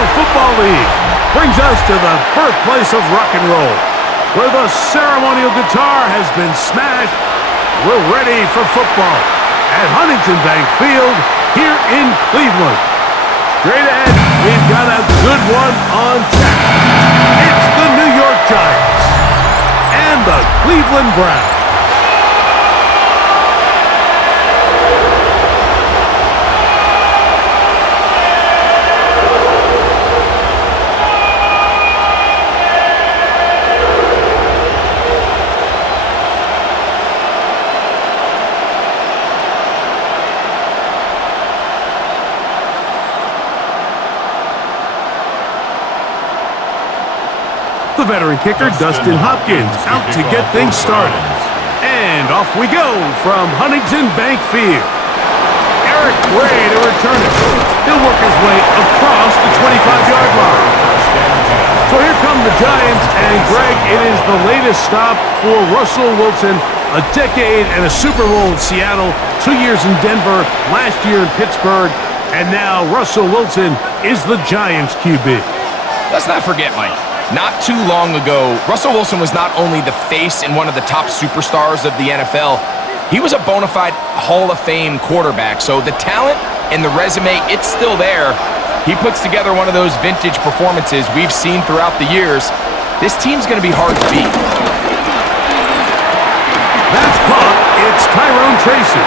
National Football League brings us to the birthplace of rock and roll, where the ceremonial guitar has been smashed. We're ready for football at Huntington Bank Field here in Cleveland. Straight ahead, we've got a good one on tap. It's the New York Giants and the Cleveland Browns. The veteran kicker, Dustin Hopkins, out to get things started. And off we go from Huntington Bank Field. Eric Gray to return it. He'll work his way across the 25-yard line. So here come the Giants, and Greg, it is the latest stop for Russell Wilson. A decade and a Super Bowl in Seattle, 2 years in Denver, last year in Pittsburgh, and now Russell Wilson is the Giants QB. Let's not forget, Mike. Not too long ago, Russell Wilson was not only the face and one of the top superstars of the NFL, he was a bona fide Hall of Fame quarterback. So the talent and the resume, it's still there. He puts together one of those vintage performances we've seen throughout the years. This team's going to be hard to beat. That's caught. It's Tyrone Tracy.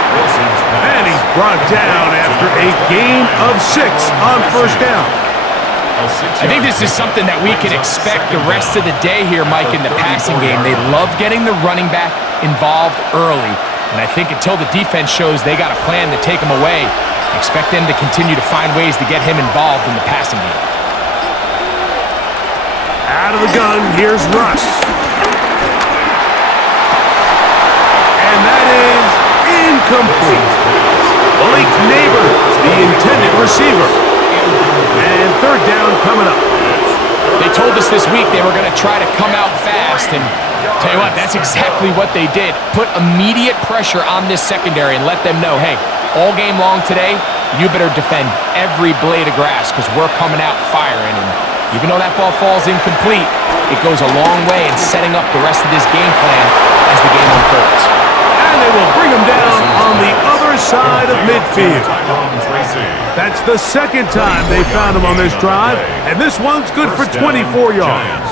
And he's brought down after a gain of 6 on first down. I think this is something that we can expect the rest of the day here, Mike, in the passing game. They love getting the running back involved early, and I think until the defense shows they got a plan to take him away, expect them to continue to find ways to get him involved in the passing game. Out of the gun, here's Russ. And that is incomplete. Blake Neighbors, the intended receiver. And third down coming up. They told us this week they were going to try to come out fast, and tell you what, that's exactly what they did. Put immediate pressure on this secondary and let them know, hey, all game long today, you better defend every blade of grass because we're coming out firing. And even though that ball falls incomplete, it goes a long way in setting up the rest of this game plan as the game unfolds. And they will bring him down on the other side of midfield. That's the second time they found him on this drive, and this one's good for 24 yards.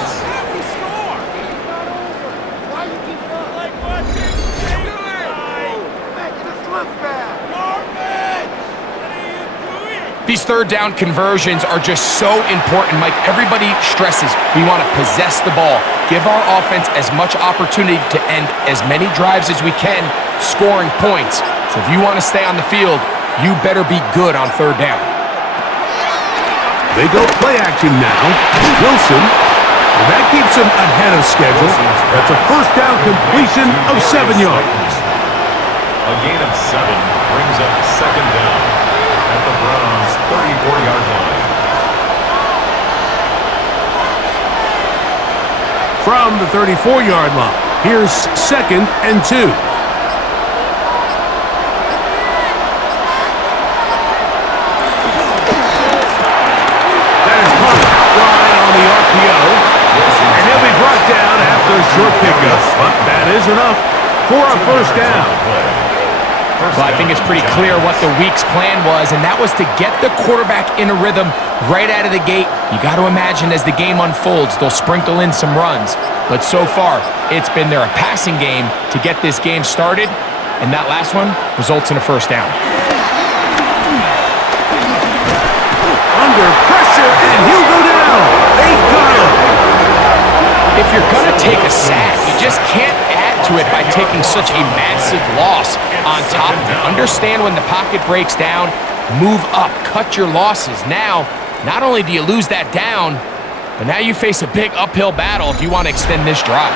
These third down conversions are just so important, Mike. Everybody stresses we want to possess the ball, give our offense as much opportunity to end as many drives as we can, scoring points. So if you want to stay on the field, you better be good on third down. They go play action now. Wilson, and that keeps him ahead of schedule. That's a first down completion of 7 yards. A gain of 7 brings up second down at the Browns' 34-yard line. From the 34-yard line, here's 2nd and 2. Short pickup, but that is enough for a first down. Well, I think it's pretty clear what the week's plan was, and that was to get the quarterback in a rhythm right out of the gate. You got to imagine as the game unfolds, they'll sprinkle in some runs. But so far, it's been their passing game to get this game started, and that last one results in a first down. Under pressure, and he'll go down. They got him. If you're going to take a sack, you just can't add to it by taking such a massive loss on top of it. Understand when the pocket breaks down, move up, cut your losses. Now, not only do you lose that down, but now you face a big uphill battle if you want to extend this drive.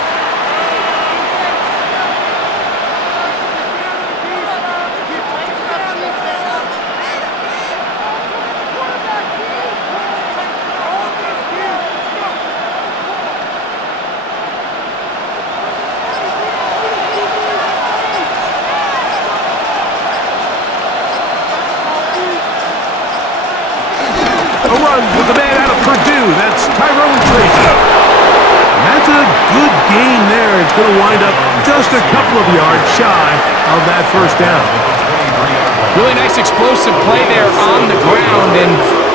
A run with the man out of And that's a good gain there. It's going to wind up just a couple of yards shy of that first down. Really nice explosive play there on the ground. And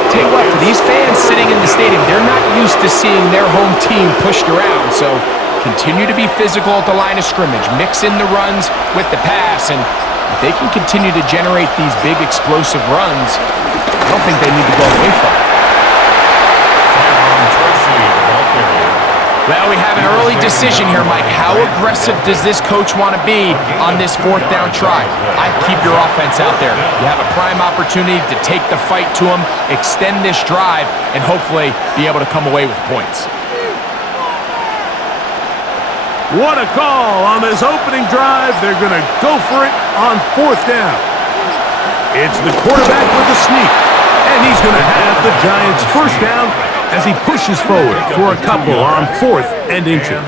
tell you what, for these fans sitting in the stadium, they're not used to seeing their home team pushed around. So continue to be physical at the line of scrimmage. Mix in the runs with the pass. And if they can continue to generate these big explosive runs, I don't think they need to go away from it. Well, we have an early decision here, Mike. How aggressive does this coach want to be on this fourth down try? I'd keep your offense out there. You have a prime opportunity to take the fight to them, extend this drive, and hopefully be able to come away with points. What a call on this opening drive. They're going to go for it on fourth down. It's the quarterback with the sneak, and he's going to have the Giants' first down as he pushes forward for a couple on 4th and inches.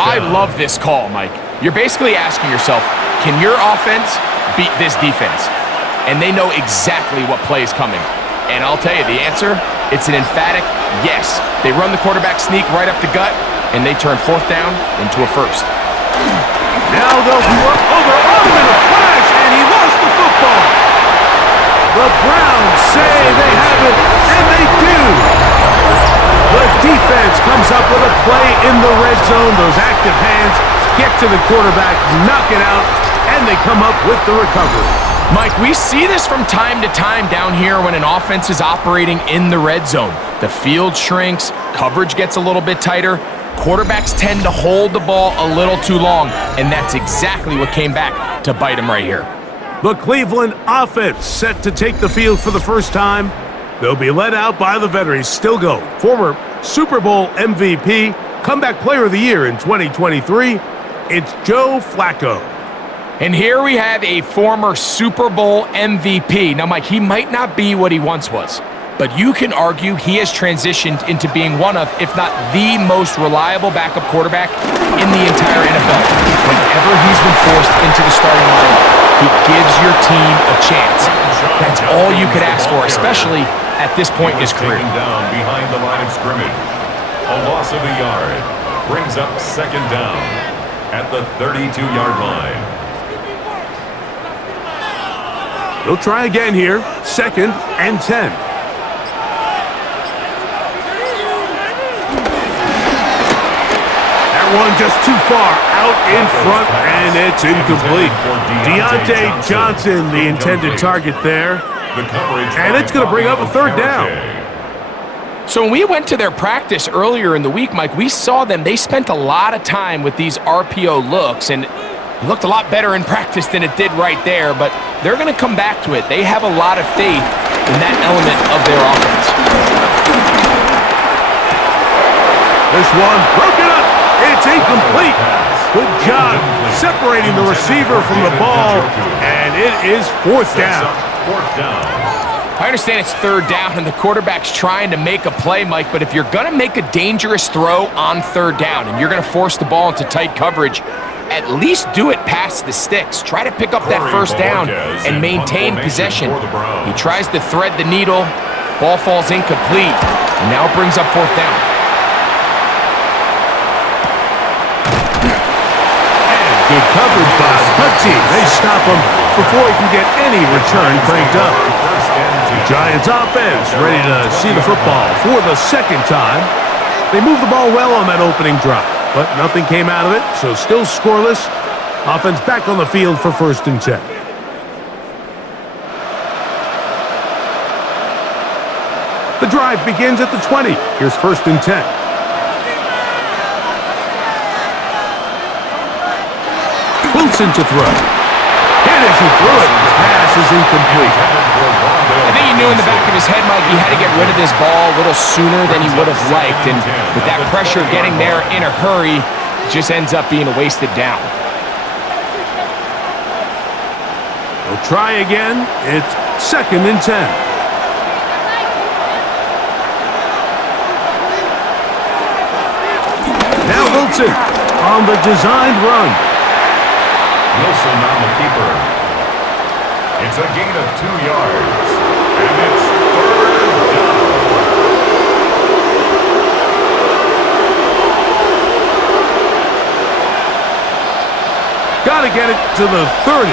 I love this call, Mike. You're basically asking yourself, can your offense beat this defense? And they know exactly what play is coming. And I'll tell you the answer, it's an emphatic yes. They run the quarterback sneak right up the gut, and they turn fourth down into a first. Now they'll work over on him in a flash, and he lost the football. The Browns say they have it, and they do. The defense comes up with a play in the red zone. Those active hands get to the quarterback, knock it out, and they come up with the recovery. Mike, we see this from time to time down here when an offense is operating in the red zone. The field shrinks, coverage gets a little bit tighter, quarterbacks tend to hold the ball a little too long, and that's exactly what came back to bite them right here. The Cleveland offense set to take the field for the first time. They'll be led out by the veterans, still going. Former Super Bowl MVP, comeback player of the year in 2023, it's Joe Flacco. And here we have a former Super Bowl MVP. Now, Mike, he might not be what he once was, but you can argue he has transitioned into being one of, if not the most reliable backup quarterback in the entire NFL. Whenever he's been forced into the starting lineup, he gives your team a chance. That's all you could ask for, especially at this point in his career. Down behind the line of scrimmage. A loss of a yard brings up second down at the 32-yard line. They'll try again here, 2nd and 10. One just too far out in front, and it's incomplete. Deontay Johnson, the intended target there, and it's going to bring up a third down. So when we went to their practice earlier in the week, Mike, we saw them. They spent a lot of time with these RPO looks, and it looked a lot better in practice than it did right there, but they're going to come back to it. They have a lot of faith in that element of their offense. This one broken up. It's incomplete. Good job separating the receiver from the ball, and it is fourth down. I understand it's third down, and the quarterback's trying to make a play, Mike, but if you're going to make a dangerous throw on third down and you're going to force the ball into tight coverage, at least do it past the sticks. Try to pick up that first down and maintain possession. He tries to thread the needle. Ball falls incomplete, and now it brings up fourth down. Good coverage by the team. They stop him before he can get any return cranked up. The Giants offense ready to see the football for the second time. They moved the ball well on that opening drive, but nothing came out of it, so still scoreless. Offense back on the field for 1st and 10. The drive begins at the 20. Here's 1st and 10. Wilson to throw. Hit as he threw it. The pass is incomplete. I think he knew in the back of his head, Mike, he had to get rid of this ball a little sooner than he would have liked. And with that pressure getting there in a hurry, it just ends up being a wasted down. They'll try again. It's 2nd and 10. Now Wilson on the designed run. Wilson on the keeper. It's a gain of 2 yards. And it's third down. got to get it to the 30.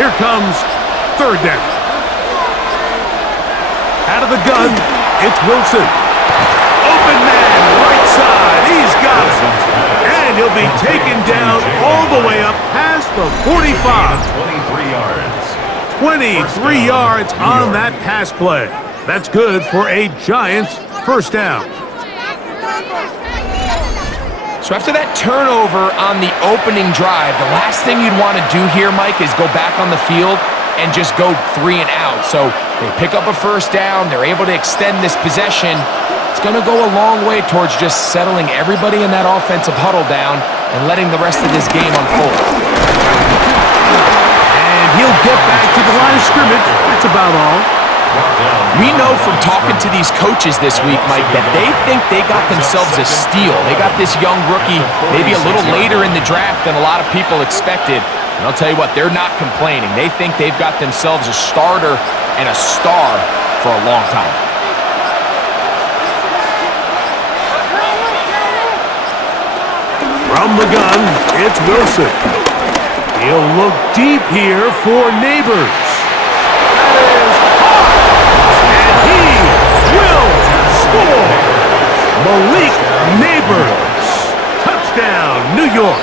Here comes third down. Out of the gun, it's Wilson. Open man, right side. He's got it. And he'll be taken down all the way up past the 45. 23 yards. 23 yards on that pass play. That's good for a Giants first down. So after that turnover on the opening drive, the last thing you'd want to do here, Mike, is go back on the field and just go 3 and out. So they pick up a first down. They're able to extend this possession. It's going to go a long way towards just settling everybody in that offensive huddle down and letting the rest of this game unfold. And he'll get back to the line of scrimmage. That's about all. We know from talking to these coaches this week, Mike, that they think they got themselves a steal. They got this young rookie maybe a little later in the draft than a lot of people expected. And I'll tell you what, they're not complaining. They think they've got themselves a starter and a star for a long time. From the gun, it's Wilson. He'll look deep here for Neighbors. Score! Malik Neighbors. Touchdown, New York.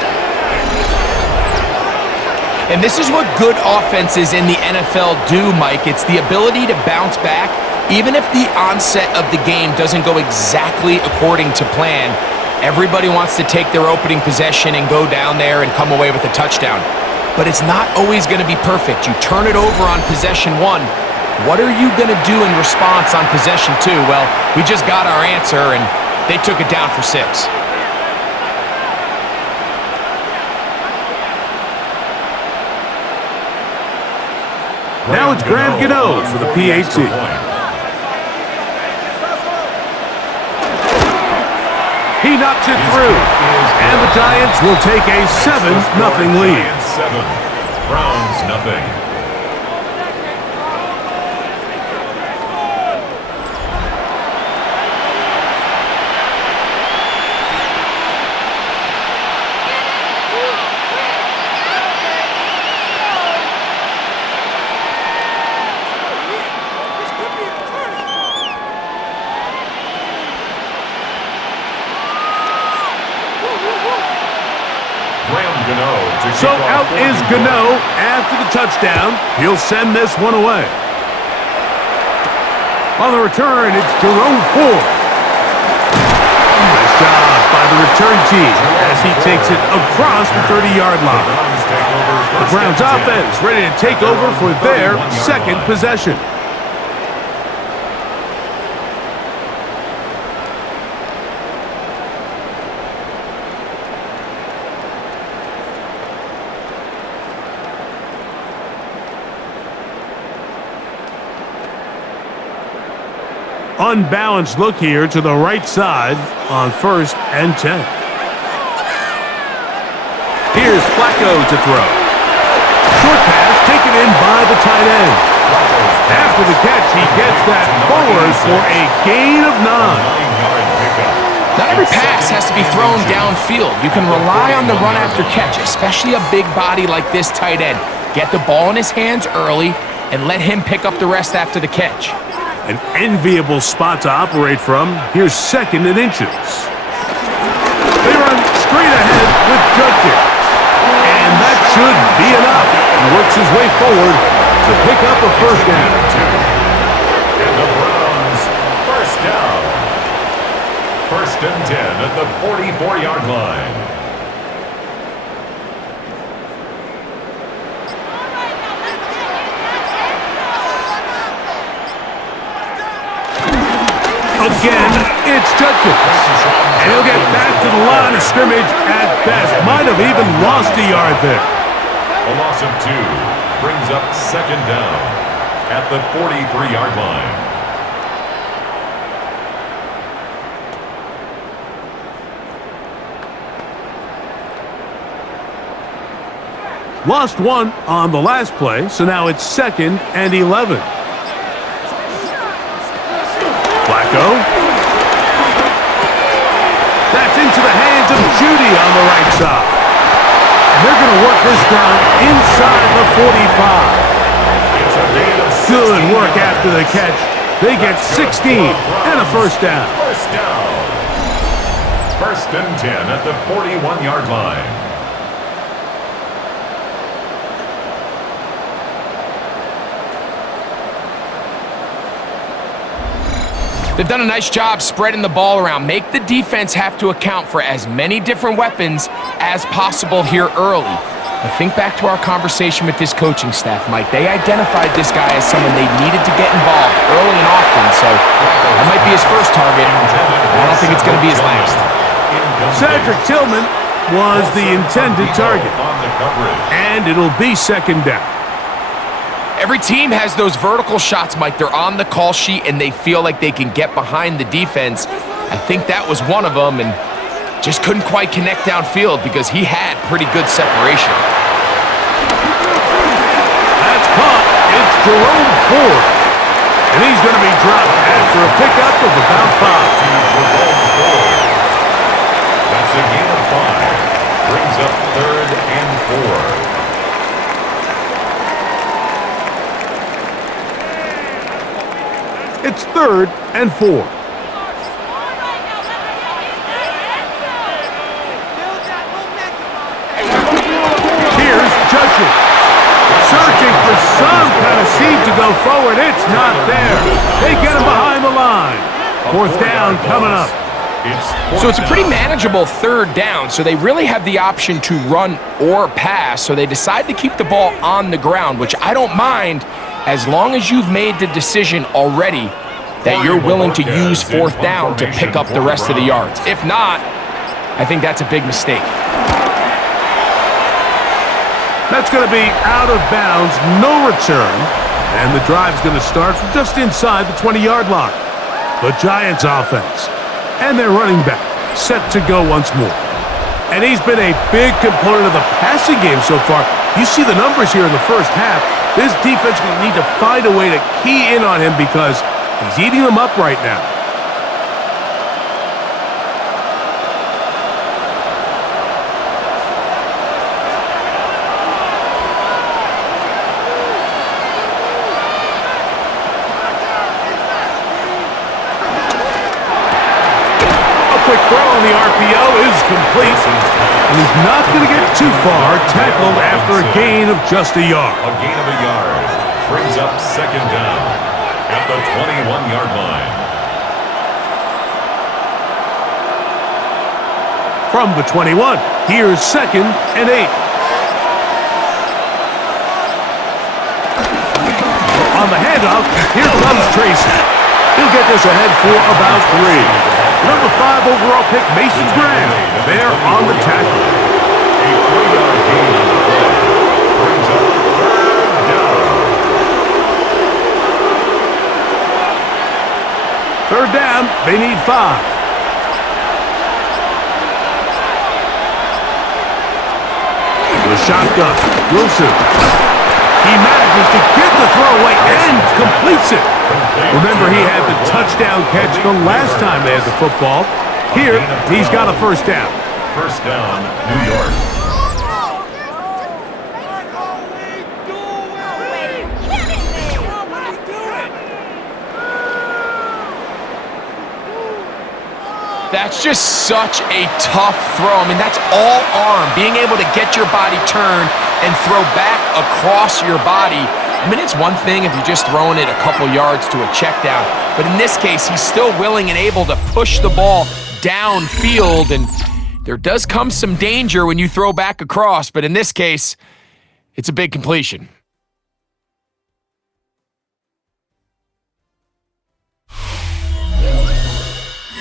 And this is what good offenses in the NFL do, Mike. It's the ability to bounce back, even if the onset of the game doesn't go exactly according to plan. Everybody wants to take their opening possession and go down there and come away with a touchdown. But it's not always going to be perfect. You turn it over on possession 1. What are you going to do in response on possession 2? Well, we just got our answer, and they took it down for 6. Now it's Graham Gano for the PAT. He knocks it through, and the Giants will take a 7-0 lead. 7, Browns nothing. So out is Gano after the touchdown. He'll send this one away. On the return, it's Jerome Ford. Nice job by the return team as he takes it across the 30-yard line. The Browns offense ready to take over for their second possession. Unbalanced look here to the right side on 1st and 10. Here's Flacco to throw. Short pass taken in by the tight end. After the catch, he gets that forward for a gain of 9. Not every pass has to be thrown downfield. You can rely on the run after catch, especially a big body like this tight end. Get the ball in his hands early and let him pick up the rest after the catch. An enviable spot to operate from. Here's 2nd and inches. They run straight ahead with Judkins. And that should be enough. He works his way forward to pick up a first down. And the Browns, first down. 1st and 10 at the 44-yard line. Again, it's Judkins. And he'll get back to the line of scrimmage at best. Might have even lost a yard there. A loss of 2 brings up 2nd down at the 43-yard line. Lost 1 on the last play, so now it's 2nd and 11. Flacco. That's into the hands of Judy on the right side. They're going to work this down inside the 45. Good work after the catch. They get 16 and a first down. First and 10 at the 41-yard line. They've done a nice job spreading the ball around. Make the defense have to account for as many different weapons as possible here early. But think back to our conversation with this coaching staff, Mike. They identified this guy as someone they needed to get involved early and often, so that might be his first target. I don't think it's going to be his last. Cedric Tillman was the intended target, and it'll be second down. Every team has those vertical shots, Mike. They're on the call sheet, and they feel like they can get behind the defense. I think that was one of them, and just couldn't quite connect downfield because he had pretty good separation. That's caught. It's Jerome Ford, and he's going to be dropped after a pickup of about 5. That's a gain of 5. Brings up 3rd and 4. It's 3rd and 4. Here's Judkins. Searching for some kind of seed to go forward. It's not there. They get him behind the line. 4th down coming up. So it's a pretty manageable 3rd down, so they really have the option to run or pass, so they decide to keep the ball on the ground, which I don't mind as long as you've made the decision already that you're willing to use 4th down to pick up the rest of the yards. If not, I think that's a big mistake. That's going to be out of bounds, no return, and the drive's going to start from just inside the 20-yard line. The Giants offense and their running back set to go once more. And he's been a big component of the passing game so far. You see the numbers here in the first half. This defense will need to find a way to key in on him because he's eating them up right now. Quick throw on the RPO is complete. And he's not going to get too far, tackled after a gain of just a yard. A gain of a yard brings up 2nd down at the 21-yard line. From the 21, here's 2nd and 8. On the handoff, here comes Tracy. He'll get this ahead for about 3. Number 5 overall pick, Mason Graham, there on the tackle. A 3-yard gain on the play brings up 3rd down. 3rd down, they need 5. The shotgun, Wilson. He manages to get the throw away and completes it. Remember, he had the touchdown catch the last time they had the football. Here, he's got a first down. First down, New York. That's just such a tough throw. I mean, that's all arm. Being able to get your body turned and throw back across your body. I mean, it's one thing if you're just throwing it a couple yards to a check down, but in this case, he's still willing and able to push the ball downfield, and there does come some danger when you throw back across, but in this case, it's a big completion.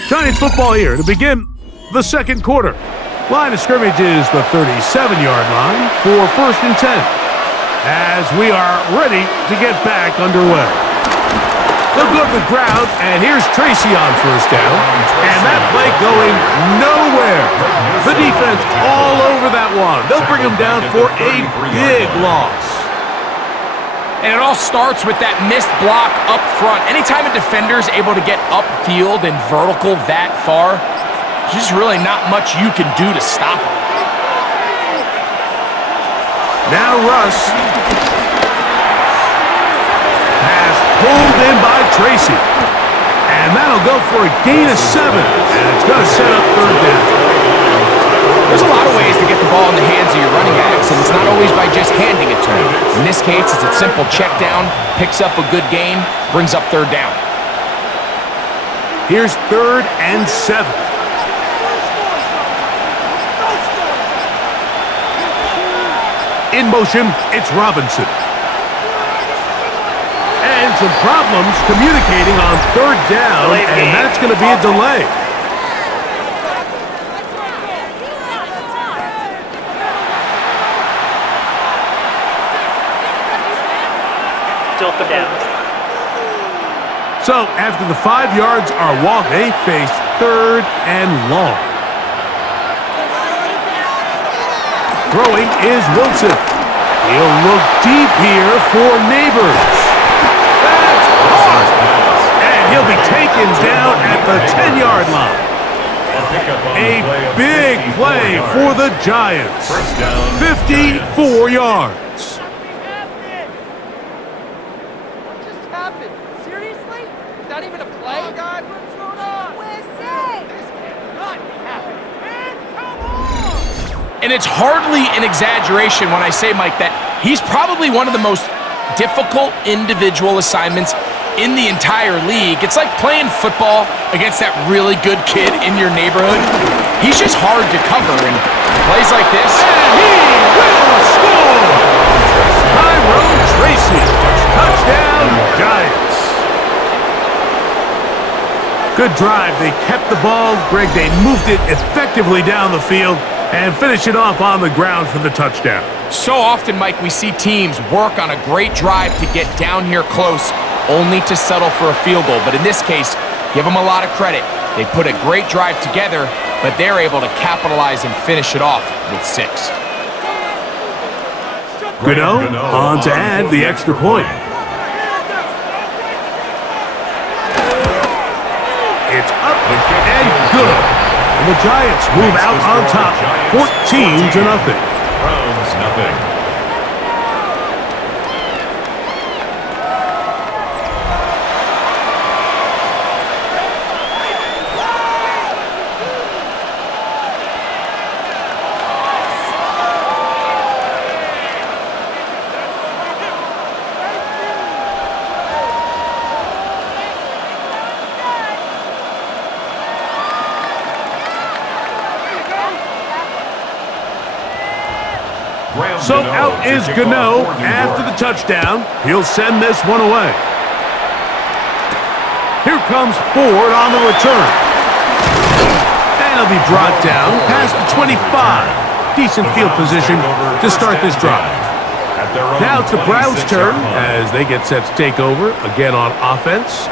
Giants football here to begin the 2nd quarter. Line of scrimmage is the 37-yard line for 1st and 10. As we are ready to get back underway. They'll go to the ground, and here's Tracy on first down. And that play going nowhere. The defense all over that one. They'll bring him down for a big loss. And it all starts with that missed block up front. Anytime a defender is able to get upfield and vertical that far, there's just really not much you can do to stop him. Now Russ. Pass pulled in by Tracy. And that'll go for a gain of 7. And it's going to set up third down. There's a lot of ways to get the ball in the hands of your running backs, and it's not always by just handing it to them. In this case, it's a simple check down, picks up a good gain, brings up third down. Here's 3rd and 7. In motion, it's Robinson. And some problems communicating on 3rd down, and that's going to be a delay. Still put down. So, after the 5 yards are walked, they face 3rd and long. Throwing is Wilson. He'll look deep here for Neighbors. That's hard. And he'll be taken down at the 10-yard line. A big play for the Giants. 54 yards. Not even a play? Oh God, what's going on? This cannot be happening. Man, come on! And it's hardly an exaggeration when I say, Mike, that he's probably one of the most difficult individual assignments in the entire league. It's like playing football against that really good kid in your neighborhood. He's just hard to cover, and plays like this. And he will score! Tyrone Tracy. Touchdown, Giants. Good drive. They kept the ball. Greg, they moved it effectively down the field and finished it off on the ground for the touchdown. So often, Mike, we see teams work on a great drive to get down here close, only to settle for a field goal. But in this case, give them a lot of credit. They put a great drive together, but they're able to capitalize and finish it off with 6. Gano on to add the extra point. It's up and good. And the Giants move out on top, 14-0. Browns nothing. So out is Gano after the touchdown. He'll send this one away. Here comes Ford on the return. And he'll be brought down past the 25. Decent field position to start this drive. Now it's the Browns' turn as they get set to take over again on offense.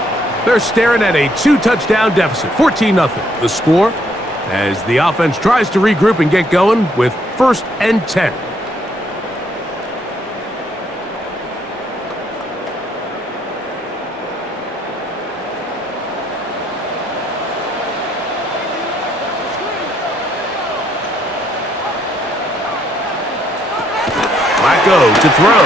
They're staring at a 2-touchdown deficit, 14-0. The score as the offense tries to regroup and get going with 1st and 10. To throw.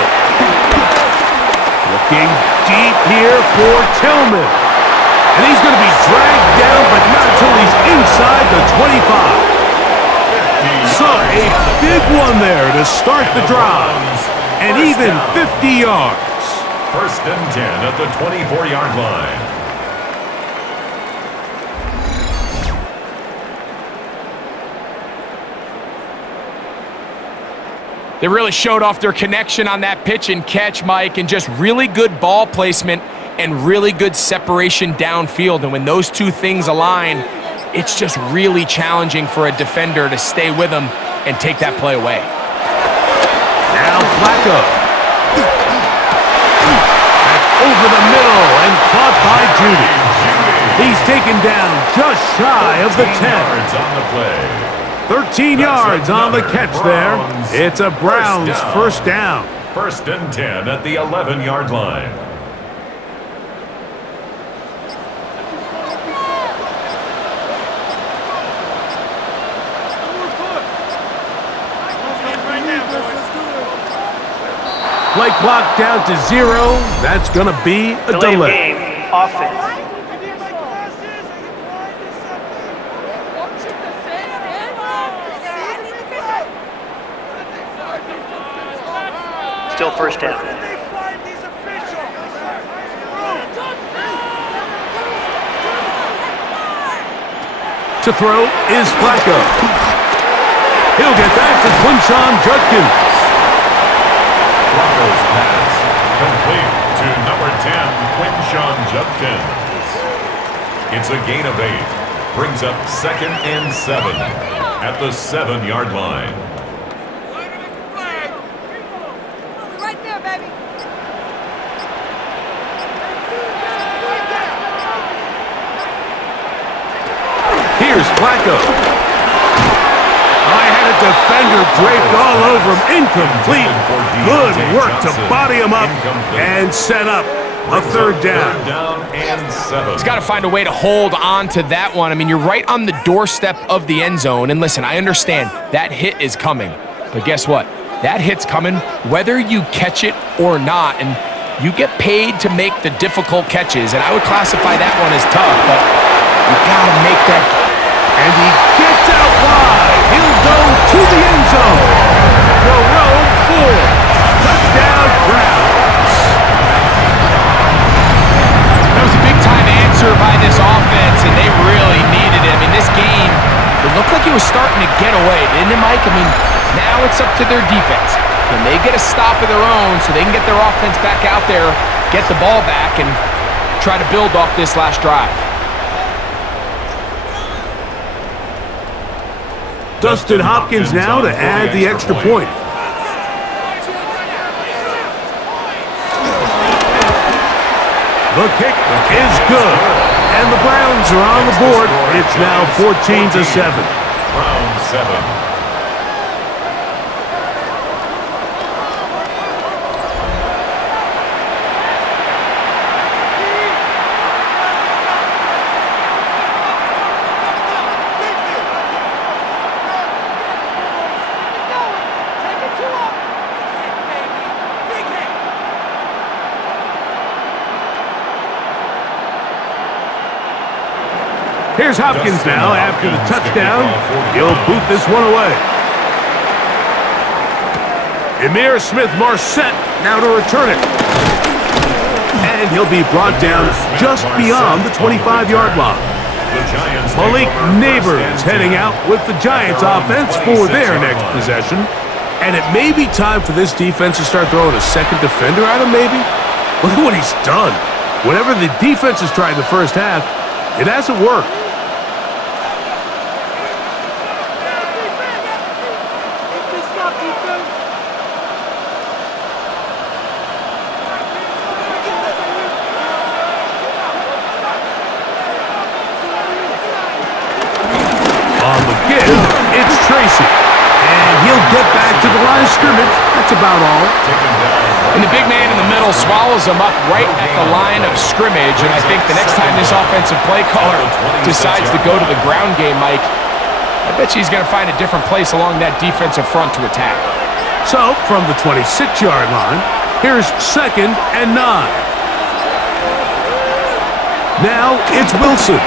Looking deep here for Tillman. And he's going to be dragged down, but not until he's inside the 25. So a big one there to start the drive. And even 50 yards. 1st and 10 at the 24-yard line. They really showed off their connection on that pitch and catch, Mike, and just really good ball placement and really good separation downfield. And when those two things align, it's just really challenging for a defender to stay with them and take that play away. Now Flacco. That's over the middle and caught by Judy. He's taken down just shy of the 10. On the play. 13 yards on the catch there. It's a Browns first down. 1st and 10 at the 11-yard line. Play clock down to 0. That's going to be a Delay of delay. game. Offense. Still first down. To throw is Flacco. He'll get back to Quinshon Judkins. Flacco's pass complete to number 10, Quinshon Judkins. It's a gain of 8. Brings up 2nd and 7 at the 7-yard line. Right there, baby. Here's Flacco. I had a defender draped all over him. Incomplete. Good work to body him up and set up a third down. Third down and 7. He's got to find a way to hold on to that one. I mean, you're right on the doorstep of the end zone. And listen, I understand that hit is coming. But guess what? That hit's coming whether you catch it or not. And you get paid to make the difficult catches. And I would classify that one as tough, but you got to make that. And he gets out wide. He'll go to the end zone. Jerome Ford. Touchdown Browns. That was a big-time answer by this offense, and they really needed it. I mean, this game, it looked like it was starting to get away, didn't it, Mike? I mean, now it's up to their defense. Can they get a stop of their own so they can get their offense back out there, get the ball back, and try to build off this last drive? Dustin Hopkins now to add the extra point. The kick is good. And the Browns are on the board. It's now 14-7. Browns 7. Here's Hopkins now after the touchdown. He'll boot this one away. Emir Smith-Marset now to return it. And he'll be brought down just beyond the 25-yard line. Malik Neighbors heading out with the Giants offense for their next possession. And it may be time for this defense to start throwing a second defender at him, maybe. Look at what he's done. Whatever the defense has tried in the first half, it hasn't worked. On the give, it's Tracy. And he'll get back to the line of scrimmage. That's about all. And the big man in the middle swallows him up right at the line of scrimmage. And I think the next time this offensive play caller decides to go to the ground game, Mike, I bet you he's going to find a different place along that defensive front to attack. So, from the 26-yard line, here's 2nd and 9. Now it's Wilson.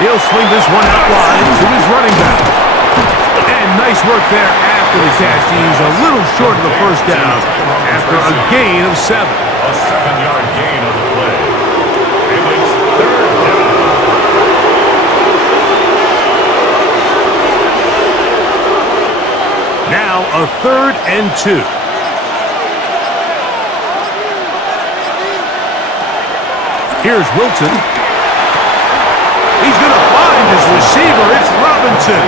He'll swing this one out wide to his running back. And nice work there after the catch. He's a little short of the first down after a gain of 7. A 7-yard gain on the play. And it's 3rd down. Now a 3rd and 2. Here's Wilson. He's going to find his receiver. It's Robinson.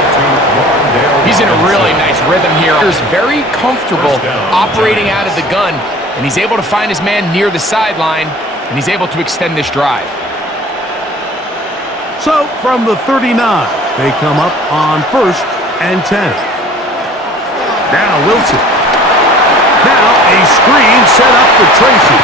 He's in a really nice rhythm here. He's very comfortable operating out of the gun, and he's able to find his man near the sideline, and he's able to extend this drive. So, from the 39, they come up on 1st and 10. Now Wilson. Now a screen set up for Tracy.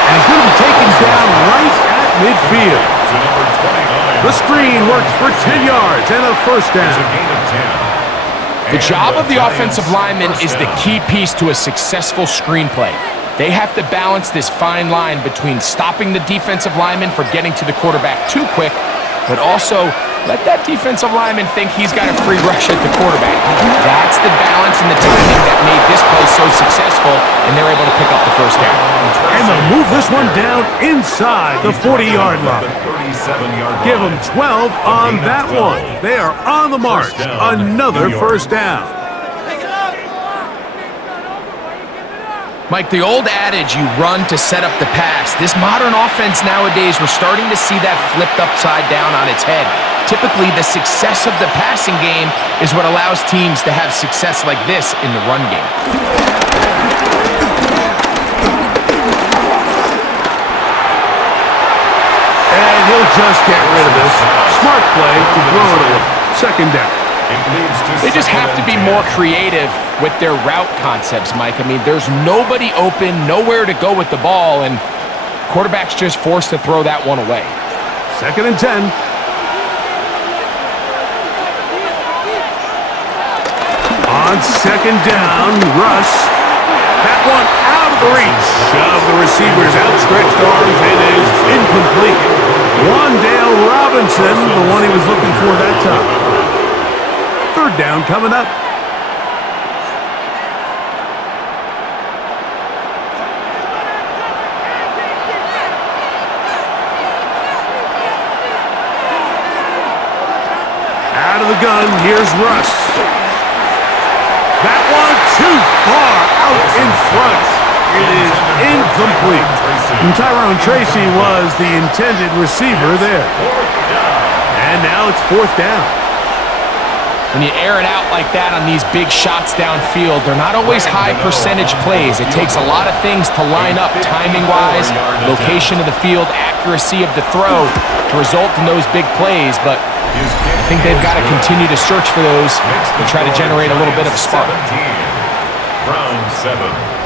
And he's going to be taken down right at midfield. To number 29. The screen works for 10 yards and a first down. It's a gain of 10. The job of the offensive lineman is the key piece to a successful screenplay. They have to balance this fine line between stopping the defensive lineman from getting to the quarterback too quick, but also let that defensive lineman think he's got a free rush at the quarterback. That's the balance and the timing that made this play so successful, and they're able to pick up the first down. And they'll move this one down inside the 40-yard line. Give them 12 on that one. They are on the march. Another first down. Mike, the old adage, you run to set up the pass. This modern offense nowadays, we're starting to see that flipped upside down on its head. Typically, the success of the passing game is what allows teams to have success like this in the run game. And he'll just get rid of this. Smart play to throw it away. Second down. They just have to be more creative with their route concepts, Mike. I mean, there's nobody open, nowhere to go with the ball, and quarterback's just forced to throw that one away. Second and 10. On second down, Russ. That one out of the reach of the receiver's outstretched arms. It is incomplete. Wandale Robinson, the one he was looking for that time. Third down coming up. Out of the gun, here's Russ. That one too far out in front. It is incomplete. And Tyrone Tracy was the intended receiver there. And now it's fourth down. When you air it out like that on these big shots downfield, they're not always high percentage plays. It takes a lot of things to line up timing-wise, location of the field, accuracy of the throw to result in those big plays, but I think they've got to continue to search for those and try to generate a little bit of a spark. Round 7.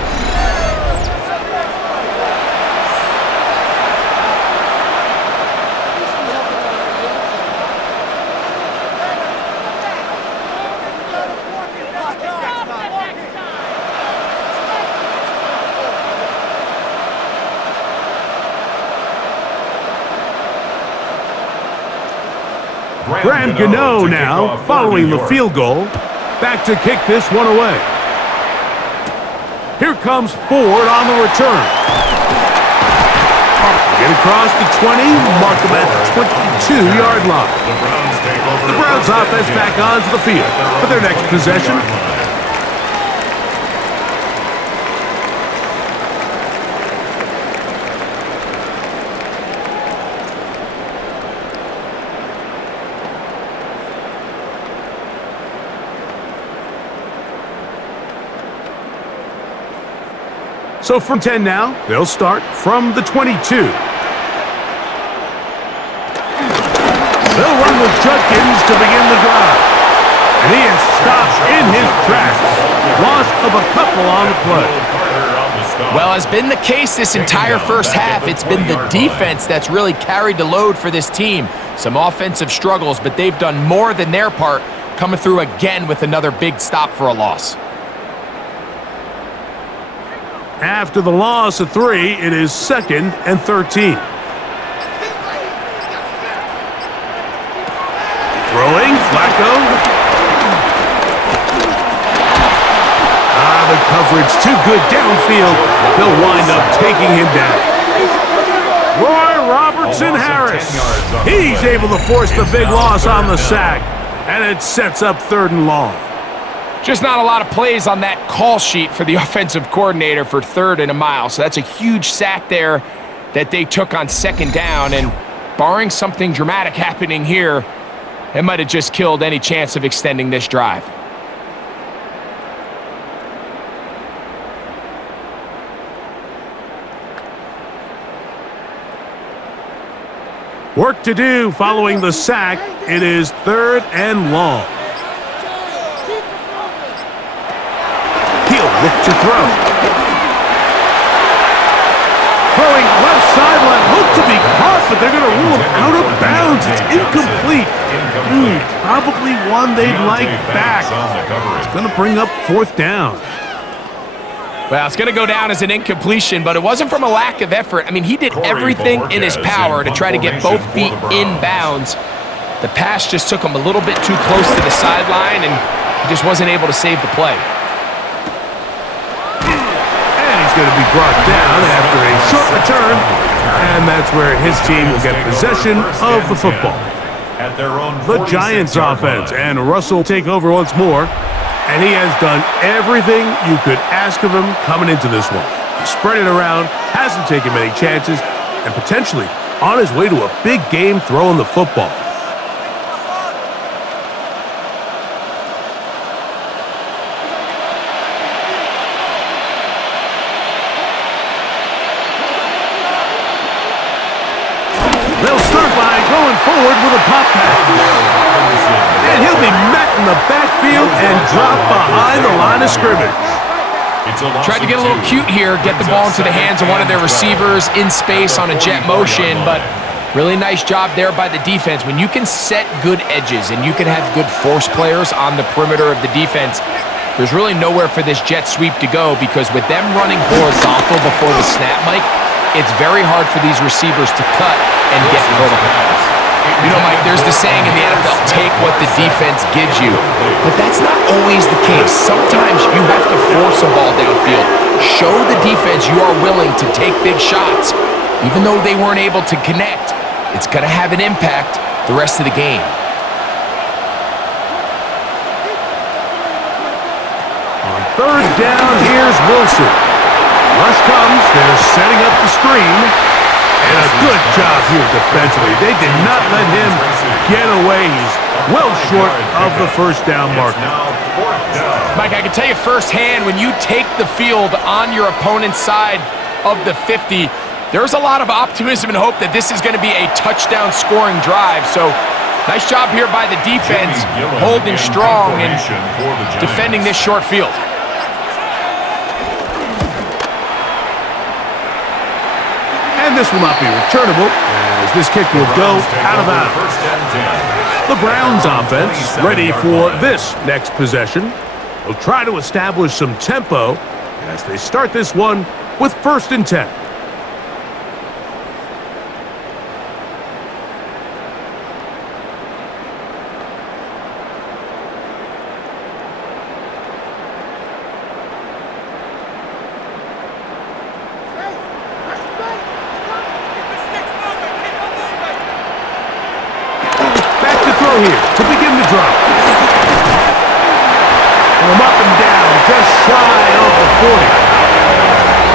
Graham Gano now, following the field goal. Back to kick this one away. Here comes Ford on the return. Get across the 20, mark them at the 22-yard line. The Browns offense back onto the field for their next possession. So from 10 now, they'll start from the 22. They'll run with Judkins to begin the drive. And he is stopped in his tracks. Loss of a couple on the play. Well, as been the case this entire first half, it's been the defense that's really carried the load for this team. Some offensive struggles, but they've done more than their part, coming through again with another big stop for a loss. After the loss of 3, it is 2nd and 13. Throwing, Flacco. The coverage too good downfield. They'll wind up taking him down. Roy Robertson Harris. He's able to force the big loss on the sack, and it sets up 3rd and long. Just not a lot of plays on that call sheet for the offensive coordinator for 3rd and a mile. So that's a huge sack there that they took on 2nd down. And barring something dramatic happening here, it might have just killed any chance of extending this drive. Work to do following the sack. It is 3rd and long. He'll look to throw. Throwing left sideline. Looked to be caught, but they're going to rule him out of bounds. It's incomplete. Probably one they'd like back. It's going to bring up fourth down. Well, it's going to go down as an incompletion, but it wasn't from a lack of effort. I mean, he did everything in his power to try to get both feet in bounds. The pass just took him a little bit too close to the sideline, and he just wasn't able to save the play. And he's going to be brought down after a short return, and that's where his team will get possession of the football. The Giants offense, and Russell take over once more. And he has done everything you could ask of him coming into this one. He spread it around, hasn't taken many chances, and potentially on his way to a big game throwing the football. They'll start by going forward with a pop pass. And he'll be met in the backfield and dropped behind the line of scrimmage. Tried to get a little cute here, get the ball into the hands of one of their receivers in space on a jet motion, but really nice job there by the defense. When you can set good edges and you can have good force players on the perimeter of the defense, there's really nowhere for this jet sweep to go, because with them running horizontal before the snap, Mike, it's very hard for these receivers to cut and get vertical. You know, Mike, there's the saying in the NFL, take what the defense gives you. But that's not always the case. Sometimes you have to force a ball downfield. Show the defense you are willing to take big shots. Even though they weren't able to connect, it's going to have an impact the rest of the game. On third down, here's Wilson. Rush comes, they're setting up the screen. And a good job here defensively. They did not let him get away. He's well short of the first down marker. Mike, I can tell you firsthand, when you take the field on your opponent's side of the 50, there's a lot of optimism and hope that this is going to be a touchdown scoring drive. So nice job here by the defense, holding strong and defending this short field. And this will not be returnable, as this kick will go out of bounds. The Browns offense ready for this next possession. They'll try to establish some tempo as they start this one with 1st and 10. Here to begin the drive. From up and down, just shy of the 40.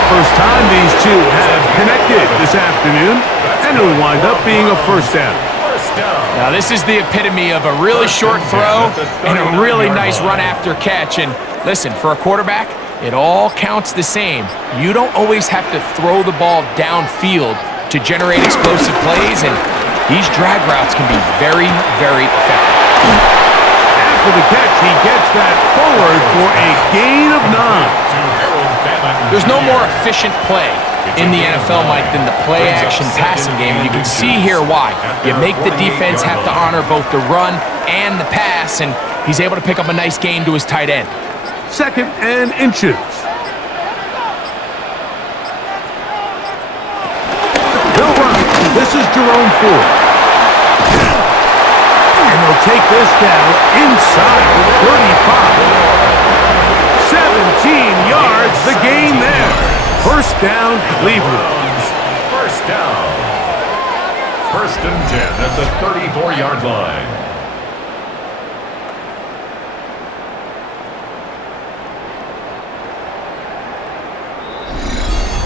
First time these two have connected this afternoon, and it will wind up being a first down. Now this is the epitome of a really short throw and a really nice run after catch. And listen, for a quarterback, it all counts the same. You don't always have to throw the ball downfield to generate explosive plays, and these drag routes can be very, very effective. After the catch, he gets that forward for a gain of 9. There's no more efficient play in the NFL, Mike, than the play-action passing game. And you can see here why. You make the defense have to honor both the run and the pass, and he's able to pick up a nice gain to his tight end. 2nd and inches. He'll run. This is Jerome Ford. And they'll take this down inside the 35. 17 yards, the gain there. First down, Cleveland. First down. 1st and 10 at the 34-yard line.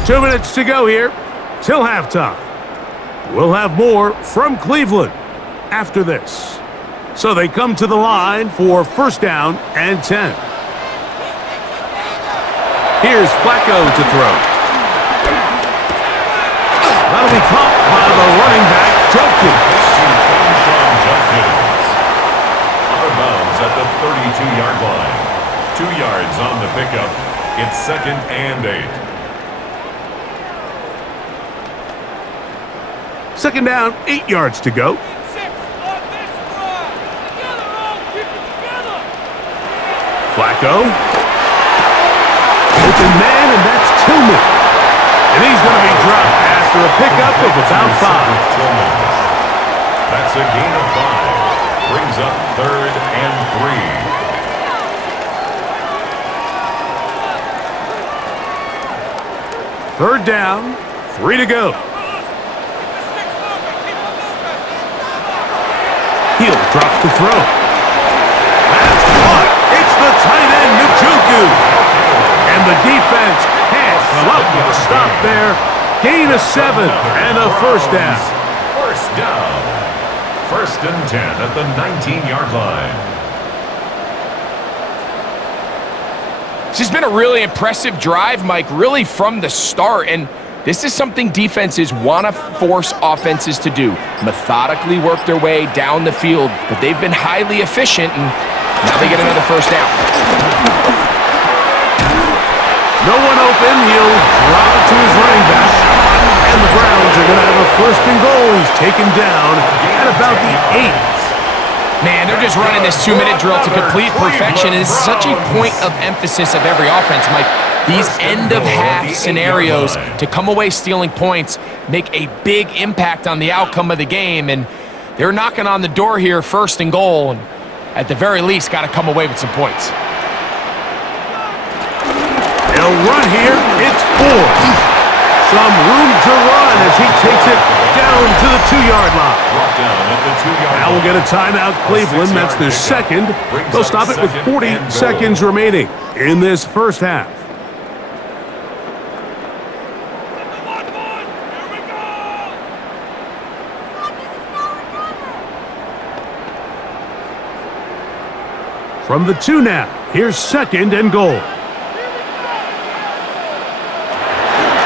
Two minutes to go here till halftime. We'll have more from Cleveland after this. So they come to the line for 1st down and 10. Here's Flacco to throw. That'll be caught by the running back, Judkins. Out of bounds at the 32-yard line. 2 yards on the pickup. It's 2nd and 8. Second down, 8 yards to go. Flacco. Open man, and that's Tillman. And he's going to be dropped after a pickup of about 5. That's a gain of 5. Brings up 3rd and 3. Third down, 3 to go. He'll drop to throw. That's caught. It's the tight end, Njoku. And the defense can't come up with a stop there. Gain of 7 and a first down. First down. 1st and 10 at the 19-yard line. This has been a really impressive drive, Mike, really from the start. And this is something defenses want to force offenses to do. Methodically work their way down the field, but they've been highly efficient, and now they get another first down. No one open. He'll drop it to his running back. And the Browns are going to have a 1st and goal. He's taken down at about the 8. Man, they're just running this 2-minute drill to complete perfection. And it's such a point of emphasis of every offense, Mike. These end-of-half scenarios to come away stealing points make a big impact on the outcome of the game. And they're knocking on the door here, 1st and goal. And at the very least, got to come away with some points. They'll run here. It's 4. Some room to run as he takes it down to the 2-yard line. Now we'll get a timeout, Cleveland. That's their second. They'll stop it with 40 seconds remaining in this first half. From the 2 now, here's 2nd and goal.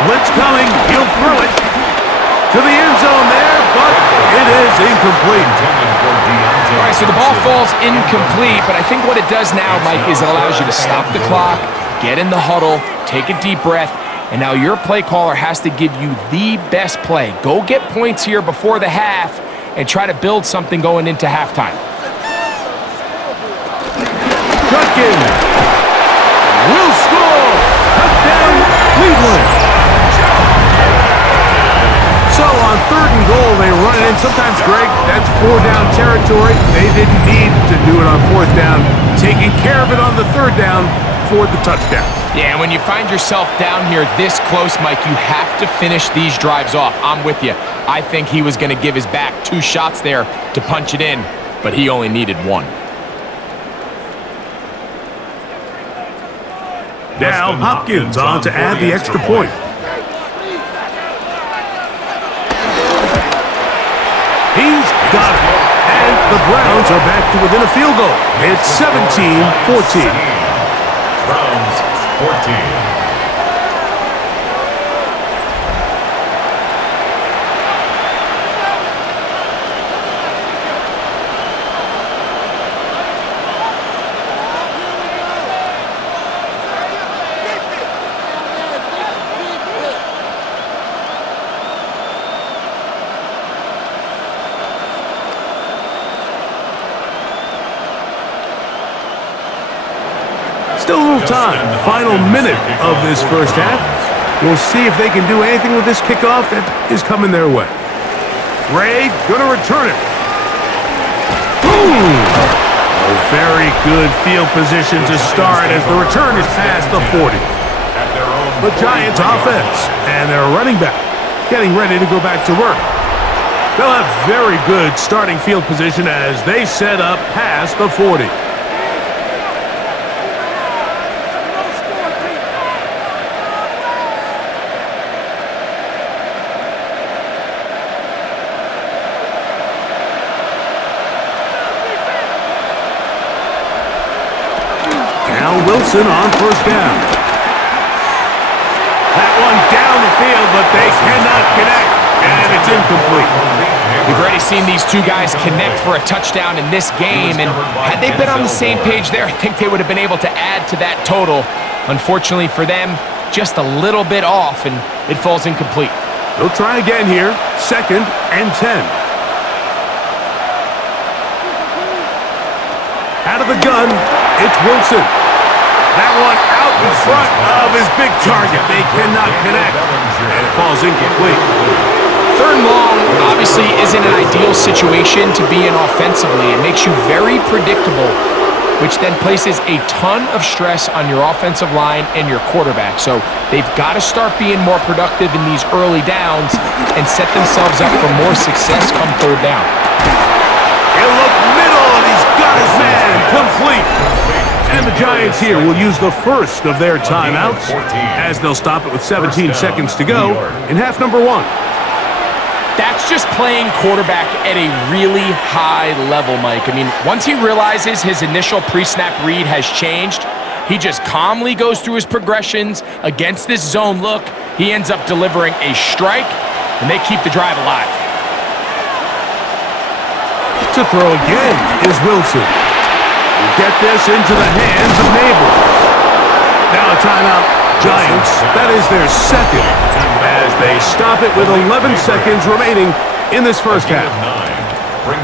Blitz coming, he'll throw it to the end zone there, but it is incomplete. All right, so the ball falls incomplete, but I think what it does now, Mike, is it allows you to stop the clock, get in the huddle, take a deep breath, and now your play caller has to give you the best play. Go get points here before the half and try to build something going into halftime. Judkins will score. Touchdown, Cleveland. So on 3rd and goal, they run it in. Sometimes, Greg, that's 4-down territory. They didn't need to do it on 4th down. Taking care of it on the 3rd down for the touchdown. Yeah, when you find yourself down here this close, Mike, you have to finish these drives off. I'm with you. I think he was going to give his back 2 shots there to punch it in, but he only needed 1. Now Hopkins on to add the extra point. He's got it. And the Browns are back to within a field goal. It's 17-14. Browns 14. Still a little time. Final minute of this first half. We'll see if they can do anything with this kickoff that is coming their way. Ray gonna return it. Boom! A very good field position to start as the return is past the 40. The Giants offense and their running back getting ready to go back to work. They'll have very good starting field position as they set up past the 40. Wilson on 1st down. That one down the field, but they cannot connect, and it's incomplete. We've already seen these 2 guys connect for a touchdown in this game, and had they been on the same page there, I think they would have been able to add to that total. Unfortunately for them, just a little bit off, and it falls incomplete. They'll try again here. 2nd and 10. Out of the gun, it's Wilson. That one out in front of his big target. They cannot connect, and it falls incomplete. 3rd and long obviously isn't an ideal situation to be in offensively. It makes you very predictable, which then places a ton of stress on your offensive line and your quarterback. So they've got to start being more productive in these early downs and set themselves up for more success come 3rd down. He'll look middle, and he's got his man complete. And the Giants here will use the first of their timeouts as they'll stop it with 17 seconds to go in half number 1. That's just playing quarterback at a really high level, Mike. I mean, once he realizes his initial pre-snap read has changed, he just calmly goes through his progressions against this zone look. He ends up delivering a strike, and they keep the drive alive. To throw again is Wilson. Get this into the hands of Neighbors. Now a timeout. Giants, that is their 2nd, as they stop it with 11 seconds remaining in this first half.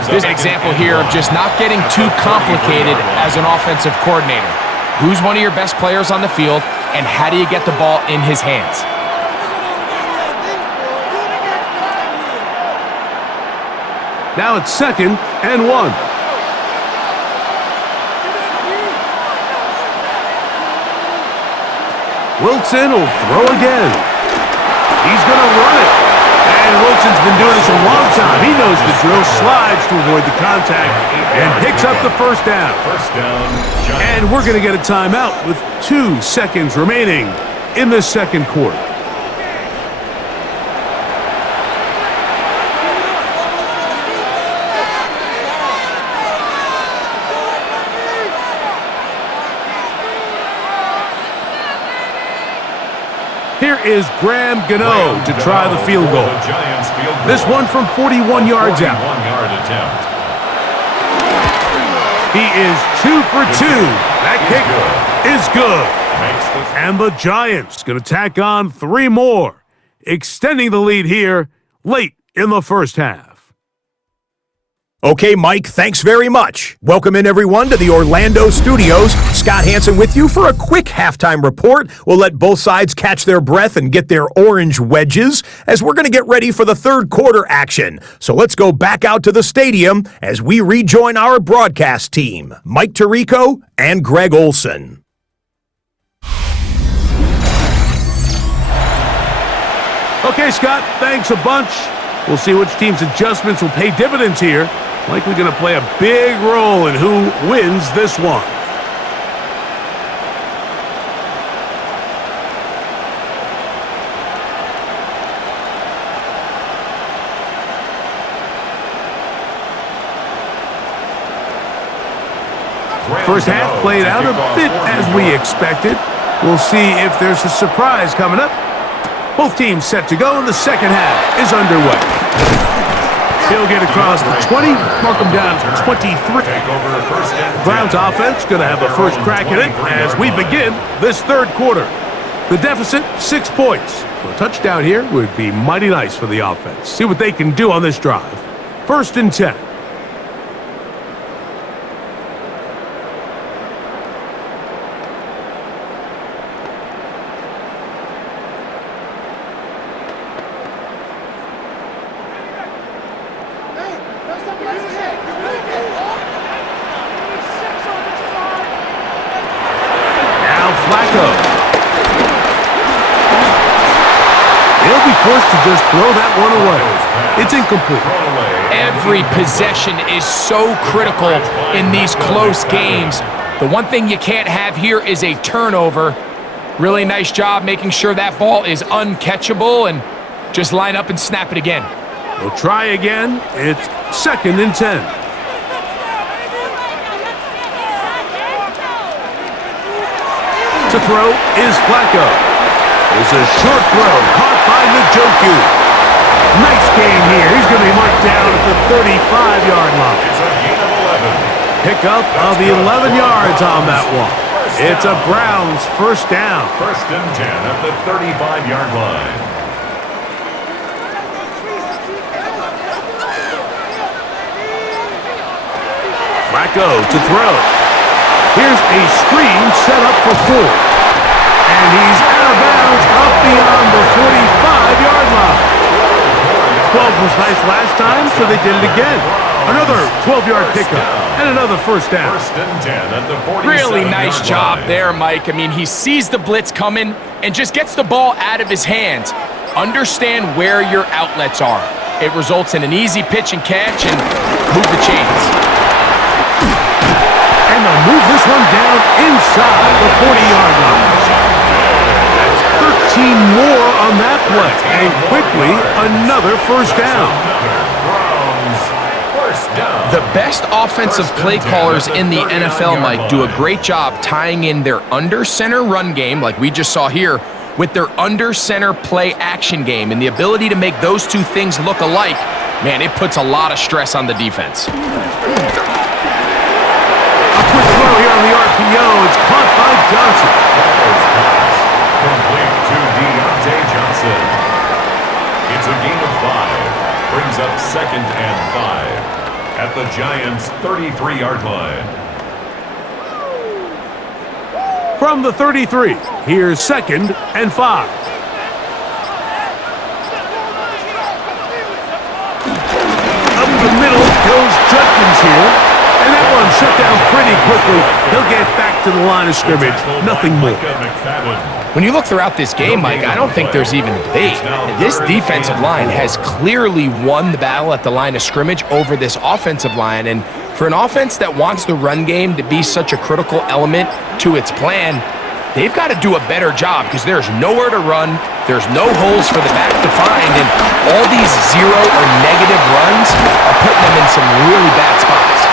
This is an example here of just not getting too complicated as an offensive coordinator. Who's one of your best players on the field, and how do you get the ball in his hands? Now it's 2nd and 1. Wilson will throw again. He's going to run it. And Wilson's been doing this a long time. He knows the drill. Slides to avoid the contact and picks up the first down. And we're going to get a timeout with 2 seconds remaining in the 2nd quarter. Here is Graham Gano to try the field goal. This one from 41 yards out. He is 2 for 2. That kick is good. And the Giants going to tack on 3 more, extending the lead here late in the first half. Okay, Mike, thanks very much. Welcome in, everyone, to the Orlando studios. Scott Hansen with you for a quick halftime report. We'll let both sides catch their breath and get their orange wedges as we're going to get ready for the 3rd quarter action. So let's go back out to the stadium as we rejoin our broadcast team, Mike Tirico and Greg Olson. Okay, Scott, thanks a bunch. We'll see which team's adjustments will pay dividends here. Likely going to play a big role in who wins this one. First half played out a bit as we expected. We'll see if there's a surprise coming up. Both teams set to go, and the second half is underway. He'll get across the 20, mark him down to 23. Browns offense going to have a first crack at it as we begin this 3rd quarter. The deficit, 6 points. So a touchdown here would be mighty nice for the offense. See what they can do on this drive. 1st and 10. Forced to just throw that one away. It's incomplete. Every possession is so critical in these close games. The one thing you can't have here is a turnover. Really nice job making sure that ball is uncatchable, and just line up and snap it again. We'll try again. It's 2nd and 10. To throw is Flacco. There's a short throw caught by Njoku. Nice game here. He's going to be marked down at the 35-yard line. It's a gain of 11. Pickup of the 11 yards on that one. It's a Browns first down. 1st and 10 at the 35-yard line. Flacco to throw. Here's a screen set up for 4. And he's out of bounds up beyond the 45-yard line. 12 was nice last time, so they did it again. Another 12-yard pickup and another first down. First and 10 at the 47-yard line. Really nice job there, Mike. I mean, he sees the blitz coming and just gets the ball out of his hands. Understand where your outlets are. It results in an easy pitch and catch and move the chains. And they'll move this one down inside the 40-yard line. That's 13 more on that play. And quickly, another first down. The best offensive play callers in the NFL, Mike, do a great job tying in their under-center run game, like we just saw here, with their under-center play action game. And the ability to make those two things look alike, man, it puts a lot of stress on the defense. A quick throw here on the RPO. It's caught by Johnson. Complete to Deontay Johnson. It's a gain of 5. Brings up second and 5 at the Giants' 33-yard line. From the 33, here's second and 5. Up the middle goes Judkins here. And that one shut down pretty quickly. He'll get back to the line of scrimmage. Nothing more. When you look throughout this game, Mike, I don't think there's even a debate. This defensive line has clearly won the battle at the line of scrimmage over this offensive line. And for an offense that wants the run game to be such a critical element to its plan, they've got to do a better job because there's nowhere to run, there's no holes for the back to find, and all these zero or negative runs are putting them in some really bad spots.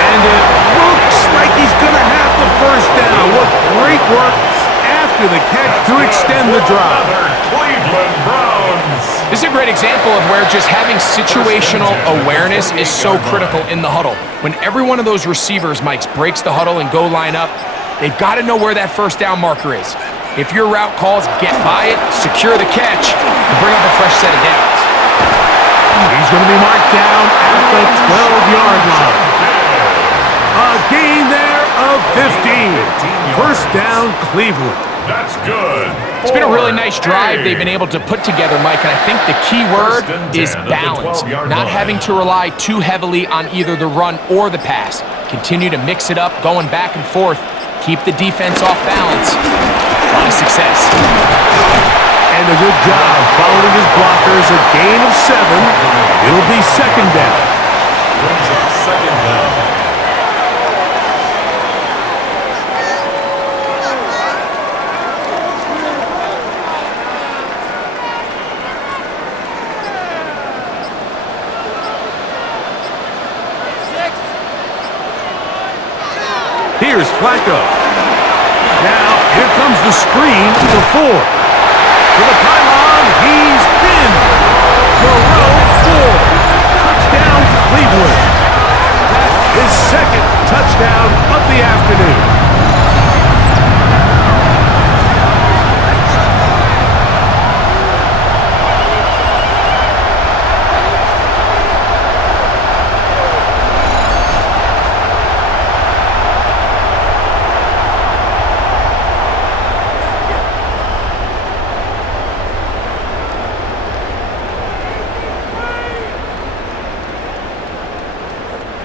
And it looks like he's going to have the first down. What great work after the catch to extend the drive. Cleveland Browns. This is a great example of where just having situational awareness is so critical in the huddle. When every one of those receivers, Mike, breaks the huddle and go line up, they've got to know where that first down marker is. If your route calls, get by it, secure the catch, and bring up a fresh set of downs. He's going to be marked down at the 12-yard line. A gain there of 15. First down, Cleveland. That's good. It's been a really nice drive they've been able to put together, Mike, and I think the key word is balance. Not having to rely too heavily on either the run or the pass. Continue to mix it up, going back and forth. Keep the defense off balance. A lot of success. And a good job following his blockers. A gain of 7. It'll be second down. Brings up second down. Here's Flacco. Now, here comes the screen to 4. To the pylon, he's in. Moreau 4. Touchdown, Cleveland. That is second touchdown of the afternoon.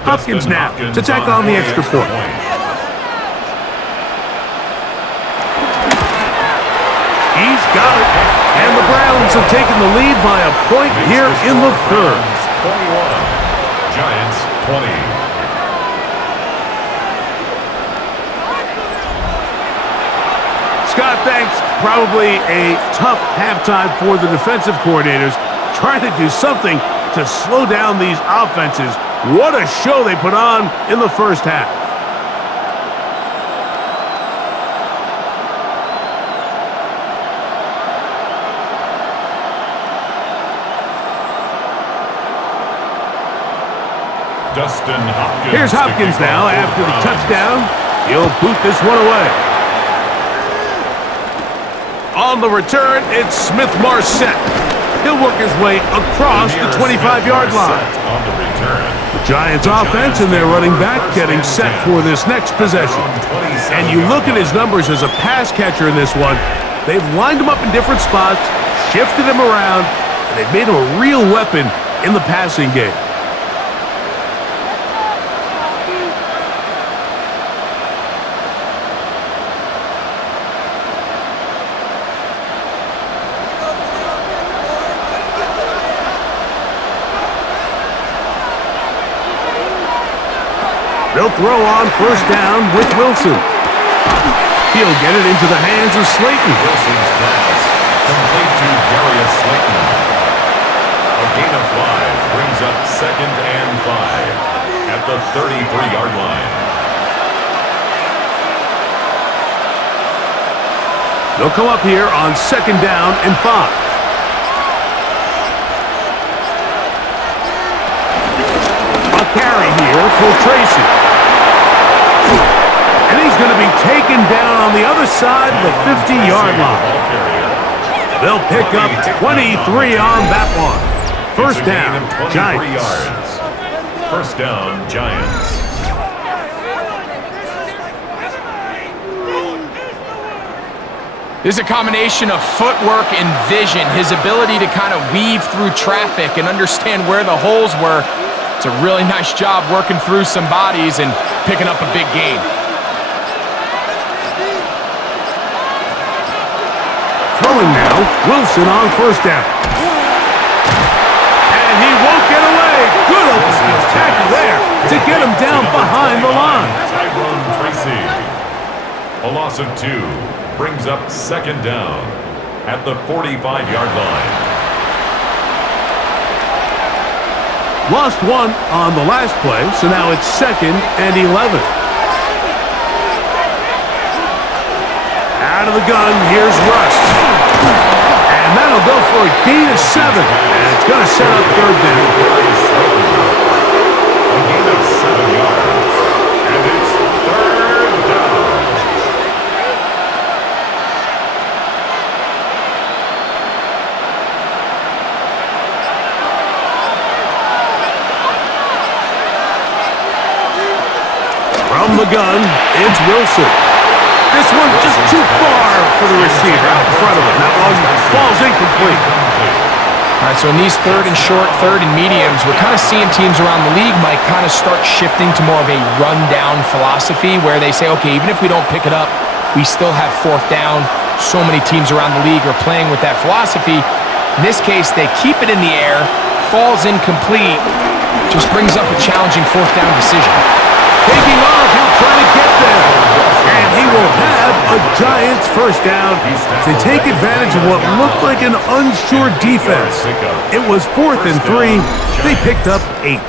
Hopkins now to tack on the extra point. He's got it. And the Browns have taken the lead by a point here in the third. 21. Giants 20. Scott, thanks. Probably a tough halftime for the defensive coordinators, trying to do something to slow down these offenses. What a show they put on in the first half. Dustin Hopkins. Here's Hopkins now after the touchdown. He'll boot this one away. On the return, it's Smith-Marset. He'll work his way across the 25-yard line. On the return. The Giants offense and their running back getting set for this next possession. And you look at his numbers as a pass catcher in this one. They've lined him up in different spots, shifted him around, and they've made him a real weapon in the passing game. They'll throw on first down with Wilson. He'll get it into the hands of Slayton. Wilson's pass complete to Darius Slayton. A gain of 5 brings up 2nd and 5 at the 33-yard line. They'll come up here on 2nd down and 5. A carry here for Tracy. And he's going to be taken down on the other side of the 50-yard line. They'll pick up 23 on that one. First down, Giants. First down, Giants. This is a combination of footwork and vision, his ability to kind of weave through traffic and understand where the holes were. It's a really nice job working through some bodies and picking up a big gain. Throwing now, Wilson on first down. And he won't get away. Good open field tackle there to get him down behind the line. Tyrone Tracy. A loss of 2 brings up 2nd down at the 45-yard line. Lost 1 on the last play, so now it's 2nd and 11. Out of the gun, here's Russ. And that'll go for a gain of 7. And it's going to set up third down. A gain of 7 yards. And it's 3rd down. From the gun, it's Wilson. This one just too far for the receiver out in front of him. That one falls incomplete. All right, so in these 3rd and short, 3rd and mediums, we're kind of seeing teams around the league, Mike, kind of start shifting to more of a run-down philosophy where they say, okay, even if we don't pick it up, we still have 4th down. So many teams around the league are playing with that philosophy. In this case, they keep it in the air, falls incomplete, just brings up a challenging 4th down decision. Taking off, he'll try to get there. And he will have a Giants first down. They take advantage of what looked like an unsure defense. It was 4th and 3. They picked up 8.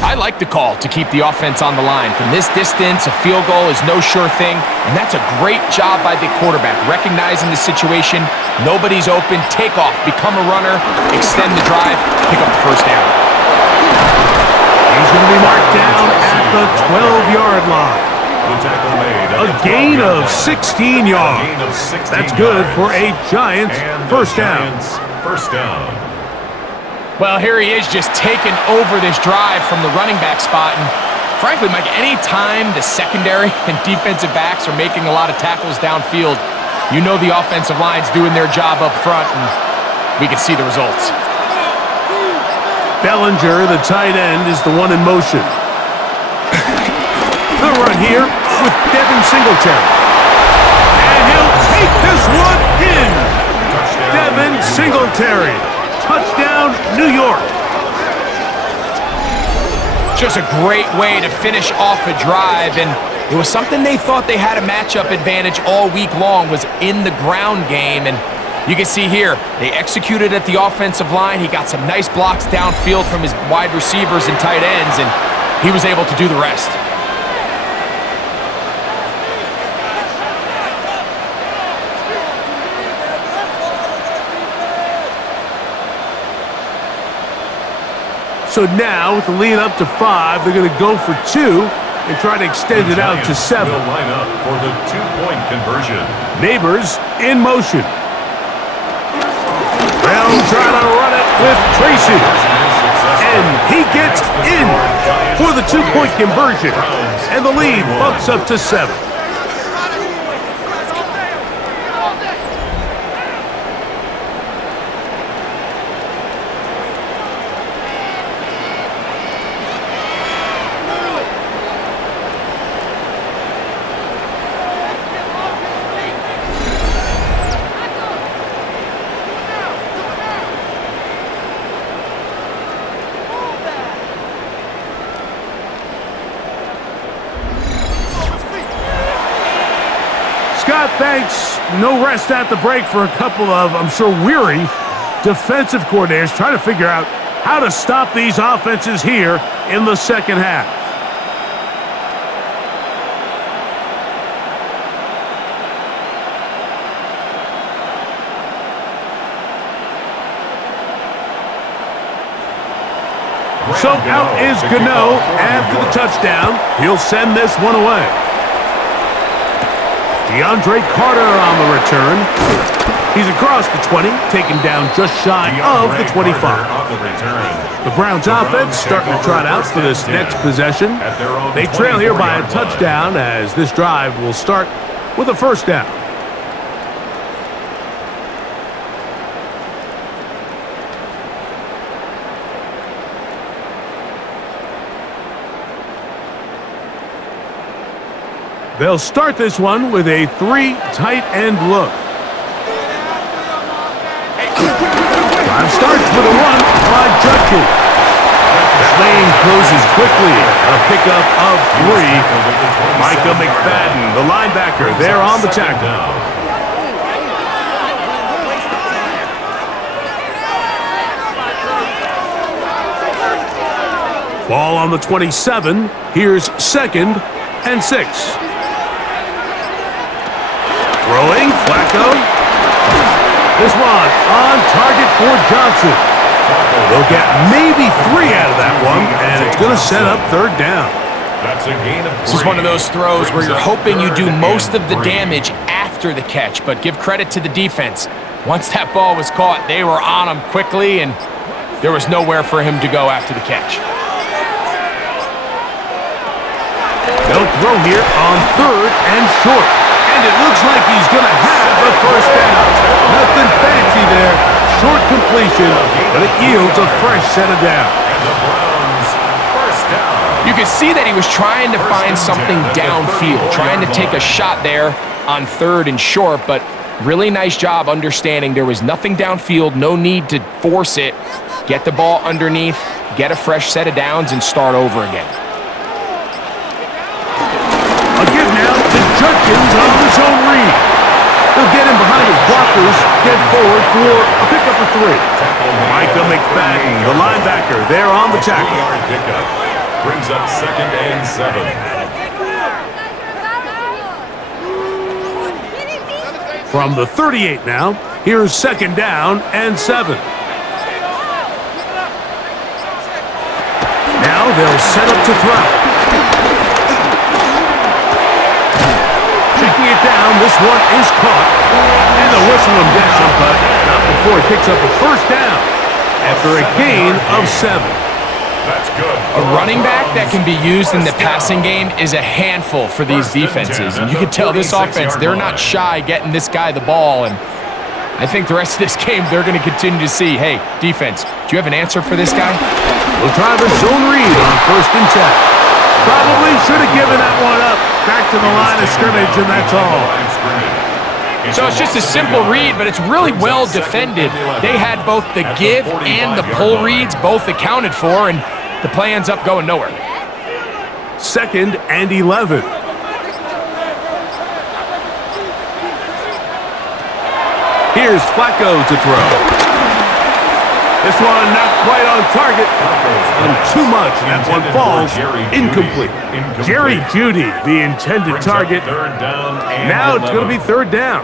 I like the call to keep the offense on the line. From this distance, a field goal is no sure thing, and that's a great job by the quarterback, recognizing the situation. Nobody's open, take off, become a runner, extend the drive, pick up the first down. He's going to be marked down at the 12-yard line. A gain of 16 yards. That's good for a Giants first down. First down. Well, here he is just taking over this drive from the running back spot. And frankly, Mike, any time the secondary and defensive backs are making a lot of tackles downfield, you know the offensive line's doing their job up front, and we can see the results. Bellinger, the tight end, is the one in motion. The run here with Devin Singletary. And he'll take this one in. Devin Singletary. Touchdown, New York. Just a great way to finish off a drive, and it was something they thought they had a matchup advantage all week long, was in the ground game. And you can see here, they executed at the offensive line. He got some nice blocks downfield from his wide receivers and tight ends, and he was able to do the rest. So now, with the lead up to 5, they're going to go for 2 and try to extend it out to 7. Will line up for the 2-point conversion. Neighbors in motion. They'll try to run it with Tracy. And he gets in for the 2-point conversion. And the lead bumps up to 7. Scott, thanks. No rest at the break for a couple of, I'm sure, weary defensive coordinators trying to figure out how to stop these offenses here in the second half. So out is Gano after the touchdown. He'll send this one away. DeAndre Carter on the return. He's across the 20, taken down just shy of the 25. The Browns offense starting to trot out for this next possession. They trail here by a touchdown as this drive will start with a first down. They'll start this one with a 3 tight end look. Drive starts with a 1 by Judkins. The lane closes quickly. A pickup of 3. Micah McFadden, the linebacker, there on the tackle. Ball on the 27. Here's 2nd and 6. Throwing, Flacco. This one on target for Johnson. They'll get maybe 3 out of that one, and it's going to set up 3rd down. That's a gain of 3. This is one of those throws where you're hoping you do most of the damage after the catch, but give credit to the defense. Once that ball was caught, they were on him quickly, and there was nowhere for him to go after the catch. They'll throw here on 3rd and short. And it looks like he's going to have the first down. Nothing fancy there. Short completion, but it yields a fresh set of down. And the Browns, first down. You could see that he was trying to find something downfield, trying to take a shot there on 3rd and short, but really nice job understanding there was nothing downfield, no need to force it. Get the ball underneath, get a fresh set of downs, and start over again. A give now to Judkins on the zone read. He'll get him behind his blockers, get forward for a pickup of 3. Micah McFadden, the linebacker, there on the tackle. Pickup brings up 2nd and 7. From the 38 now, here's 2nd down and 7. Now they'll set up to throw. Checking it down, this one is caught. And they'll whistle him down, but not before he picks up a first down after a gain of 7. That's good. A running back that can be used in the passing game is a handful for these defenses. And you can tell this offense, they're not shy getting this guy the ball. And I think the rest of this game, they're going to continue to see, hey, defense, do you have an answer for this guy? We'll try the zone read on 1st and 10. Probably should have given that one up. Back to the line of scrimmage, and that's all. So it's just a simple read, but it's really well defended. They had both the give and the pull reads both accounted for, and the play ends up going nowhere. 2nd and 11. Here's Flacco to throw. This one not quite on target. Too much, and that one falls incomplete. Jerry Jeudy, the intended target. Third down. Now it's going to be 3rd down.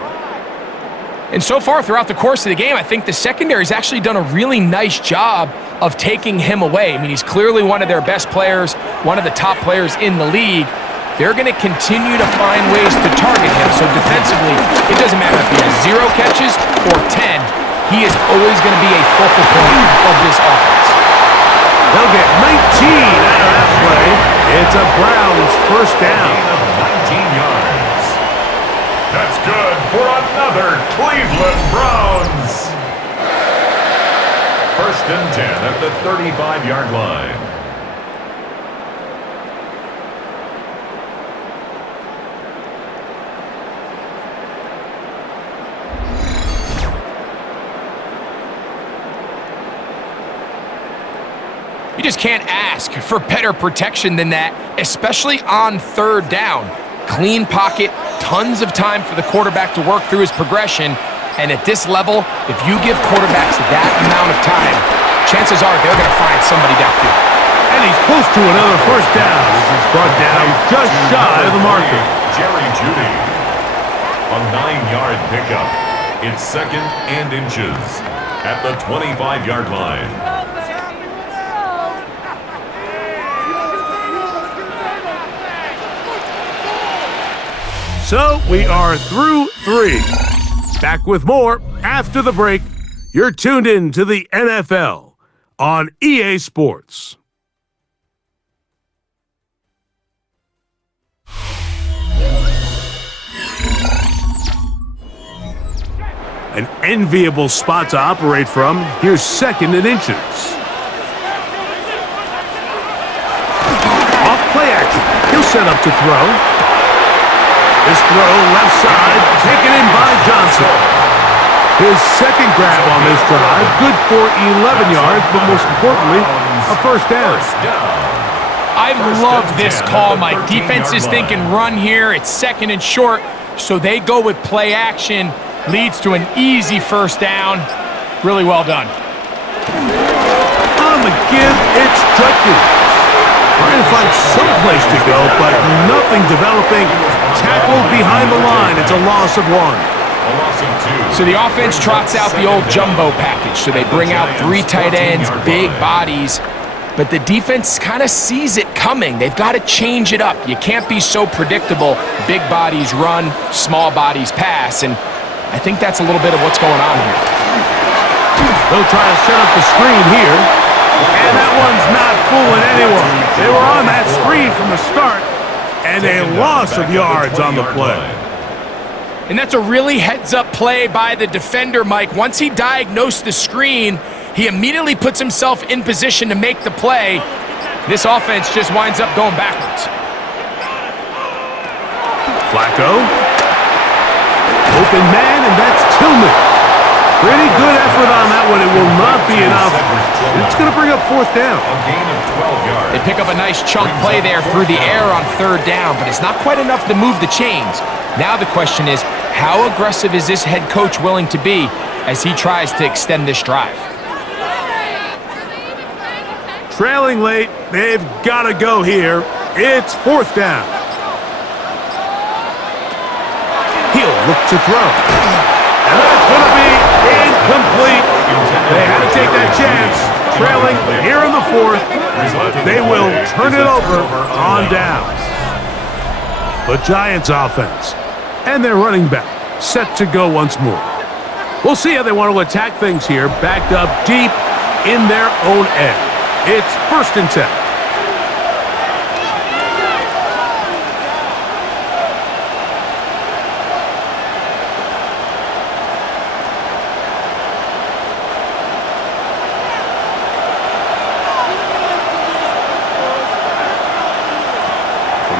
And so far throughout the course of the game, I think the secondary's actually done a really nice job of taking him away. I mean, he's clearly one of their best players, one of the top players in the league. They're going to continue to find ways to target him. So defensively, it doesn't matter if he has 0 catches or 10. He is always going to be a focal point of this offense. They'll get 19 out of that play. It's a Browns first down. Gain of 19 yards. That's good for another Cleveland Browns. First and 10 at the 35-yard line. You just can't ask for better protection than that, especially on third down. Clean pocket, tons of time for the quarterback to work through his progression. And at this level, if you give quarterbacks that amount of time, chances are they're going to find somebody downfield. And he's close to another first down. This is brought down just shy of the marker. Jerry Jeudy. A 9-yard pickup. It's second and inches at the 25-yard line. So we are through 3. Back with more after the break. You're tuned in to the NFL on EA Sports. An enviable spot to operate from. Here's second and inches. Off play action. He'll set up to throw. This throw left side, taken in by Johnson. His second grab on this drive, good for 11 yards, but most importantly, a first down. I love this call, Mike. Defense is thinking run here. It's second and short, so they go with play action. Leads to an easy first down. Really well done. On the give, it's Judkins. Trying to find some place to go, but nothing developing. Tackled behind the line. It's a loss of 1. A loss of 2. So the offense trots out the old jumbo package. So they bring out 3 tight ends, big bodies. But the defense kind of sees it coming. They've got to change it up. You can't be so predictable. Big bodies run, small bodies pass. And I think that's a little bit of what's going on here. They'll try to set up the screen here. And that one's not fooling anyone. They were on that screen from the start. And a loss of yards on the play. And that's a really heads-up play by the defender, Mike. Once he diagnosed the screen, he immediately puts himself in position to make the play. This offense just winds up going backwards. Flacco. Open man, and that's Tillman. Pretty good effort on that one. It will not be enough. It's going to bring up fourth down. A gain of 12 yards. They pick up a nice chunk play there through the air on third down, but it's not quite enough to move the chains. Now the question is, how aggressive is this head coach willing to be as he tries to extend this drive? Trailing late, they've got to go here. It's fourth down. He'll look to throw. And that's going to be incomplete. They had to take that chance. Trailing here in the 4th. They will turn it over on downs. The Giants offense and their running back set to go once more. We'll see how they want to attack things here, backed up deep in their own end. It's first and 10.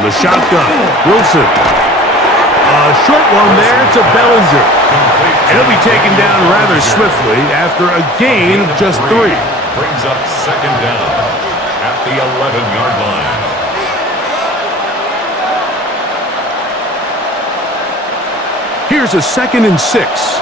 The shotgun, Wilson. A short one there to Bellinger. And he'll be taken down rather swiftly after a gain of just 3. Brings up second down at the 11-yard line. Here's a second and 6.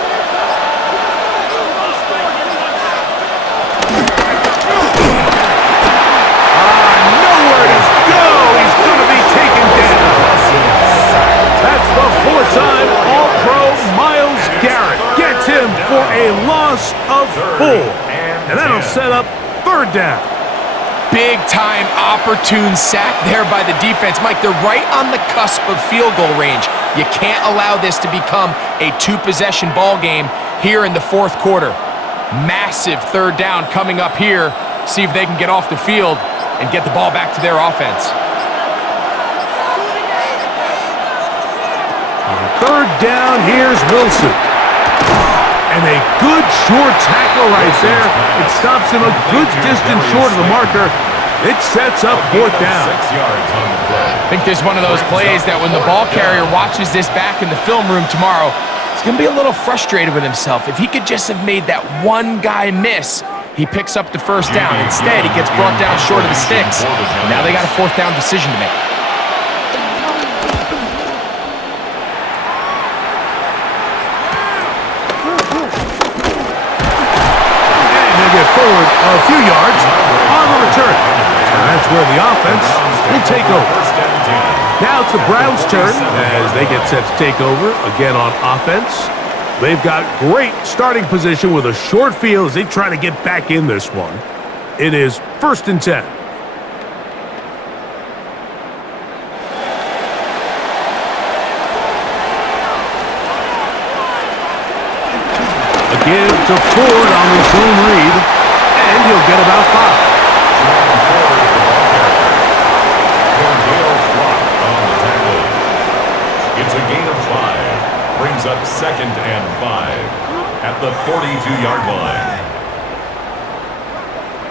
That's the 4-time All-Pro Myles Garrett. Gets of 4. And that'll set up 3rd down. Big-time opportune sack there by the defense. Mike, they're right on the cusp of field goal range. You can't allow this to become a 2-possession ball game here in the 4th quarter. Massive 3rd down coming up here. See if they can get off the field and get the ball back to their offense. On 3rd down, here's Wilson. And a good short tackle right there. It stops him a good distance short of the marker. It sets up 4th down. I think there's one of those plays that when the ball carrier watches this back in the film room tomorrow, he's going to be a little frustrated with himself. If he could just have made that one guy miss, he picks up the 1st down. Instead, he gets brought down short of the sticks. And now they got a 4th down decision to make. Forward a few yards on the return. And that's where the offense will take over. Now it's the Browns' turn as they get set to take over again on offense. They've got great starting position with a short field as they try to get back in this one. It is 1st and 10. A give to Ford on the zone read. And he'll get about 5. It's a gain of 5. Brings up 2nd and 5 at the 42-yard line.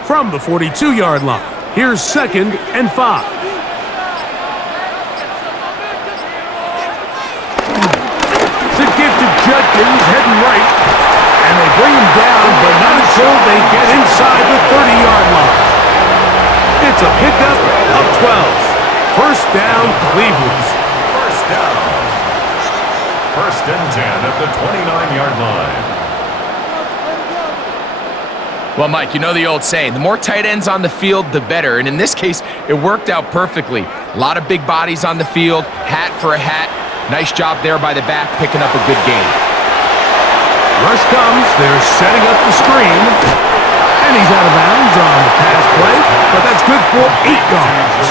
From the 42-yard line, here's 2nd and 5. It's a give to Judkins heading right. And they bring him down, but not until they get inside the 30-yard line. It's a pickup of 12. 1st down, Cleveland. 1st down. 1st and 10 at the 29-yard line. Well, Mike, you know the old saying, the more tight ends on the field, the better. And in this case, it worked out perfectly. A lot of big bodies on the field, hat for a hat. Nice job there by the back, picking up a good gain. Rush comes, they're setting up the screen, and he's out of bounds on the pass play, but that's good for 8 yards.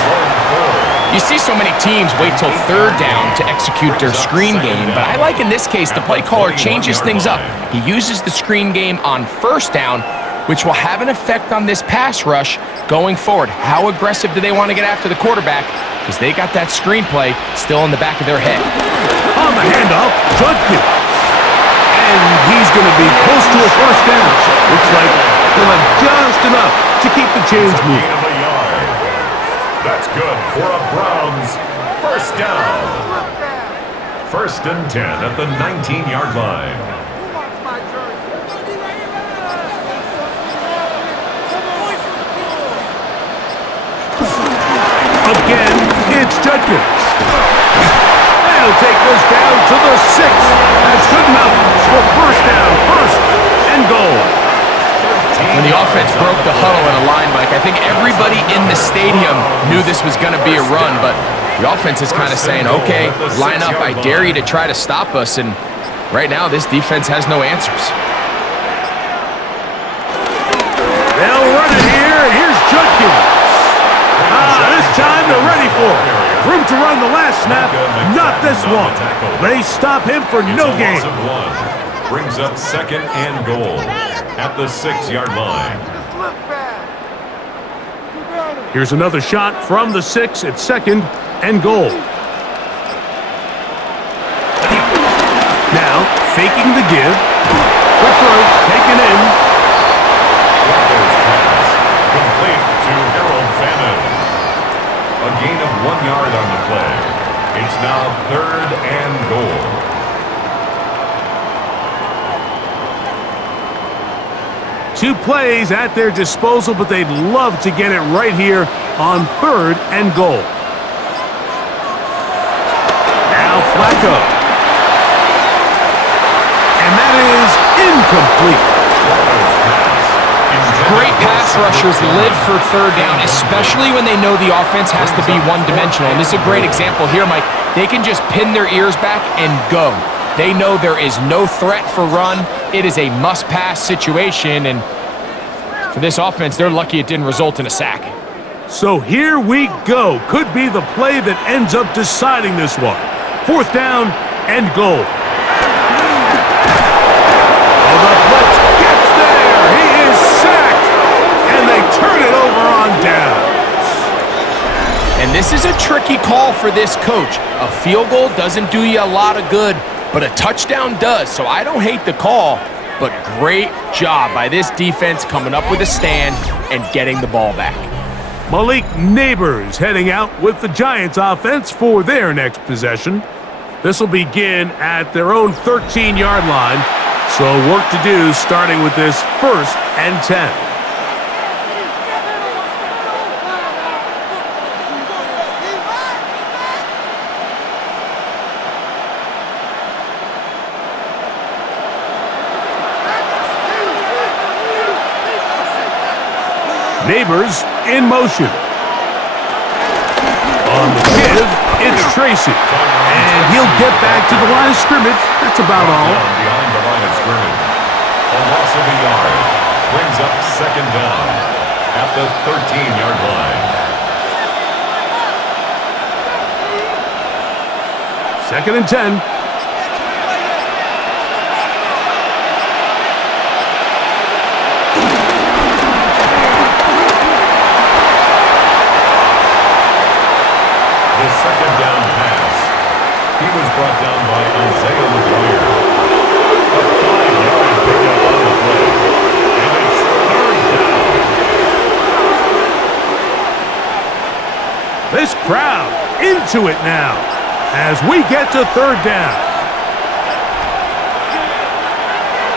You see so many teams wait till 3rd down to execute their screen game, but I like in this case the play caller changes things up. He uses the screen game on 1st down, which will have an effect on this pass rush going forward. How aggressive do they want to get after the quarterback? Because they got that screen play still in the back of their head. On the handoff, Judkins. And he's going to be close to a 1st down. Looks like he'll have just enough to keep the chains moving. That's good for a Browns 1st down. 1st and 10 at the 19-yard line. Again, it's Judkins. They'll take this down to the 6. That's good enough for 1st down, 1st and goal. When the offense broke the huddle in a line, Mike, I think everybody in the stadium knew this was going to be a run, but the offense is kind of saying, okay, line up, I dare you to try to stop us, and right now this defense has no answers. They'll run it here, and here's Judkins. This time they're ready for it. Room to run the last snap, not this one. They stop him for no gain. Brings up 2nd and goal at the 6-yard line. Here's another shot from the 6 at 2nd and goal. Now, faking the give. The throw taken in. Complete to Harold Fannin. A gain of 1 yard on the play. It's now 3rd and goal. Two plays at their disposal, but they'd love to get it right here on 3rd and goal. Now Flacco. And that is incomplete. Great pass rushers live for 3rd down, especially when they know the offense has to be one-dimensional. And this is a great example here, Mike. They can just pin their ears back and go. They know there is no threat for run. It is a must-pass situation, and for this offense, they're lucky it didn't result in a sack. So here we go. Could be the play that ends up deciding this one. 4th down and goal. Oh, the blitz gets there. He is sacked, and they turn it over on down. And this is a tricky call for this coach. A field goal doesn't do you a lot of good, but a touchdown does. So I don't hate the call, but great job by this defense coming up with a stand and getting the ball back. Malik Neighbors heading out with the Giants offense for their next possession. This will begin at their own 13-yard line. So work to do starting with this 1st and 10. Neighbors in motion. On the give, it's Tracy. And he'll get back to the line of scrimmage. That's about all. Behind the line of scrimmage. A loss of a yard. Brings up 2nd down at the 13-yard line. 2nd and 10. The 2nd down pass. He was brought down by Isaiah McGuire. A 5-yard pickup on the play. And it's 3rd down. This crowd into it now as we get to 3rd down.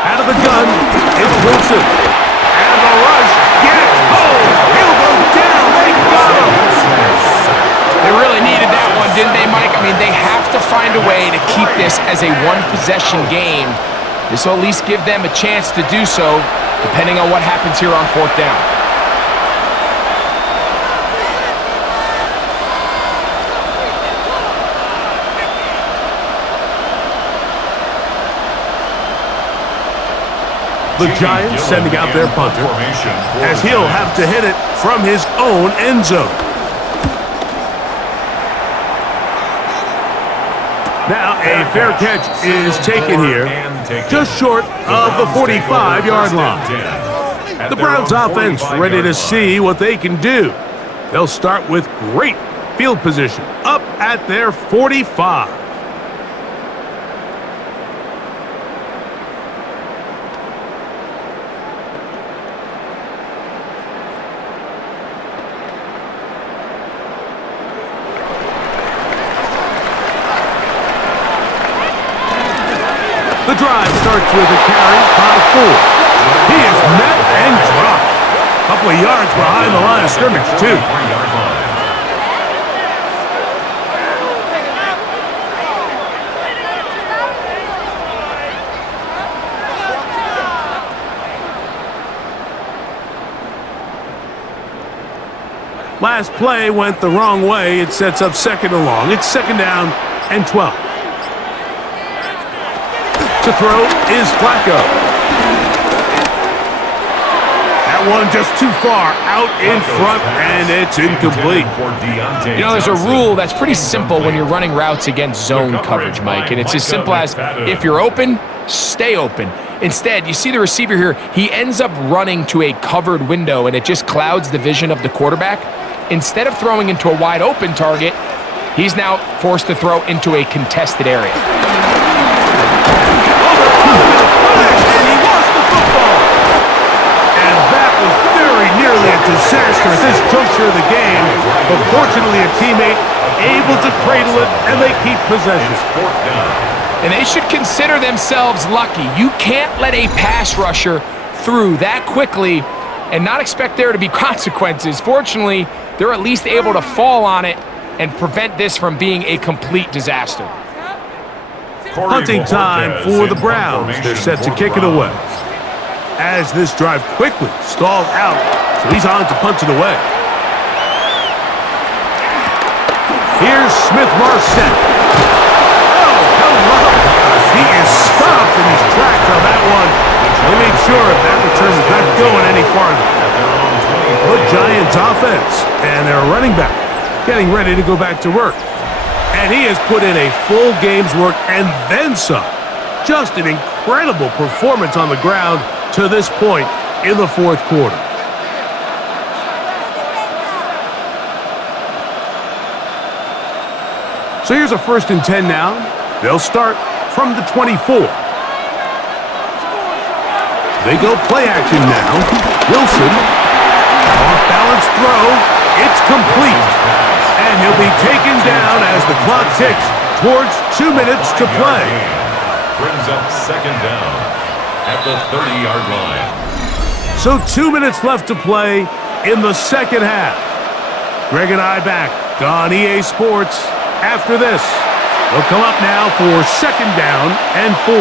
Out of the gun, it's Wilson. And the rush gets home. He'll go down. They got him. They really needed that one, didn't they, Mike? I mean, they have to find a way to keep this as a one-possession game. This will at least give them a chance to do so, depending on what happens here on 4th down. The Giants sending out their punter as he'll have to hit it from his own end zone. Now a fair catch is taken here, just short of the 45-yard line. The Browns offense ready to see what they can do. They'll start with great field position up at their 45. The drive starts with a carry by 4. He is met and dropped. A couple of yards behind the line of scrimmage, too. Last play went the wrong way. It sets up 2nd and long. It's 2nd down and 12. To throw is Flacco. That one just too far out in front, and it's incomplete. You know, there's a rule that's pretty simple when you're running routes against zone coverage, Mike, and it's as simple as if you're open, stay open. Instead, you see the receiver here, he ends up running to a covered window, and it just clouds the vision of the quarterback. Instead of throwing into a wide open target, he's now forced to throw into a contested area. And he lost the football. And that was very nearly a disaster at this juncture of the game. But fortunately, a teammate able to cradle it, and they keep possession. And they should consider themselves lucky. You can't let a pass rusher through that quickly and not expect there to be consequences. Fortunately, they're at least able to fall on it and prevent this from being a complete disaster. Hunting time for the Browns. They're set to kick it away. As this drive quickly stalled out, so he's on to punt it away. Here's Smith-Marset. Oh, hello. He stopped in his tracks on that one. They made sure that return was not going any farther. The Giants offense and their running back getting ready to go back to work. And he has put in a full game's work and then some. Just an incredible performance on the ground to this point in the fourth quarter. So here's a 1st and 10 now. They'll start from the 24. They go play action now. Wilson, off-balance throw. It's complete. And he'll be taken down as the clock ticks towards 2 minutes to play. Brings up 2nd down at the 30-yard line. So 2 minutes left to play in the second half. Greg and I back on EA Sports after this. They'll come up now for 2nd down and 4.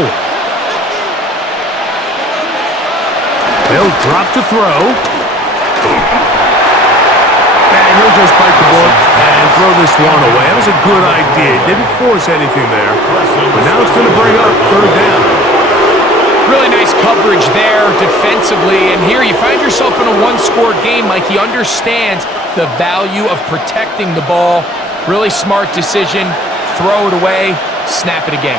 They'll drop to throw. And he'll just bite the bullet and throw this one away. That was a good idea. Didn't force anything there. But now it's going to bring up 3rd down. Really nice coverage there defensively. And here you find yourself in a one-score game. Like, he understands the value of protecting the ball. Really smart decision. Throw it away. Snap it again.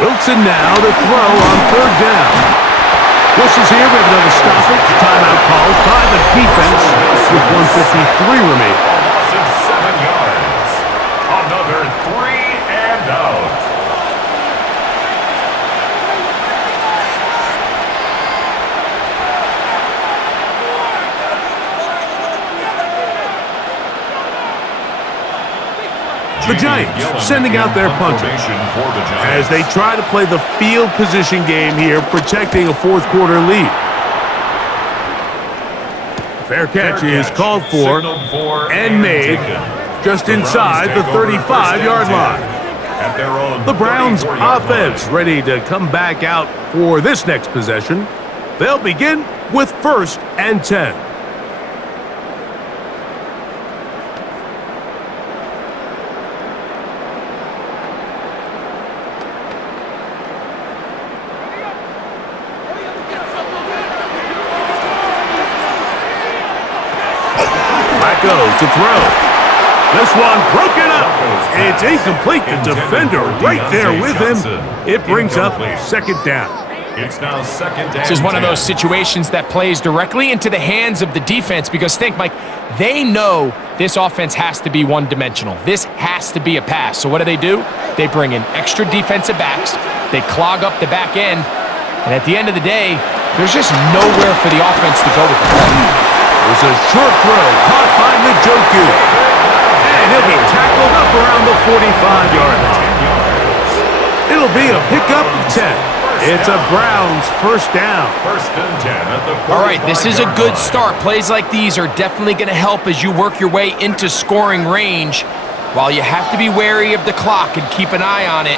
Wilson now to throw on 3rd down. Whistles here. We have another stoppage. Timeout called by the defense with 1:53 remaining. Loss of 7 yards. Another 3 and out. The Giants sending out their punter as they try to play the field position game here, protecting a fourth quarter lead. Fair catch is called for and made just inside the 35-yard line. The Browns offense ready to come back out for this next possession. They'll begin with 1st and 10. To throw. This one broken up. It's incomplete. The defender right there with him. It brings up 2nd down. It's now 2nd down. This is one of those situations that plays directly into the hands of the defense because think, Mike, they know this offense has to be one-dimensional. This has to be a pass. So what do? They bring in extra defensive backs. They clog up the back end. And at the end of the day, there's just nowhere for the offense to go with the ball. There's a short throw caught by Njoku. And he'll be tackled up around the 45-yard line. It'll be a pickup of 10. It's a Browns 1st down. 1st and 10 at the 45-yard line. All right, this is a good start. Plays like these are definitely going to help as you work your way into scoring range. While you have to be wary of the clock and keep an eye on it,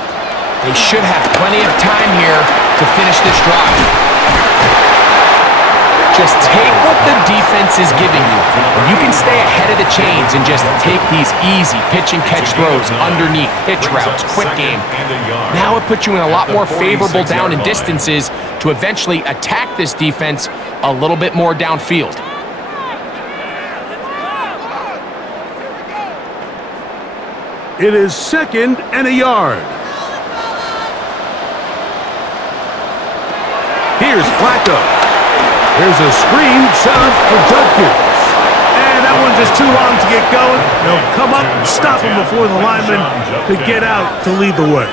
they should have plenty of time here to finish this drive. Just take what the defense is giving you, and you can stay ahead of the chains and just take these easy pitch-and-catch throws underneath, hitch routes, quick game. Now it puts you in a lot more favorable down and distances to eventually attack this defense a little bit more downfield. It is 2nd and a yard. Here's Flacco. Here's a screen set up for Judkins. And that one's just too long to get going. They'll come up and stop him before the lineman could get out to lead the way.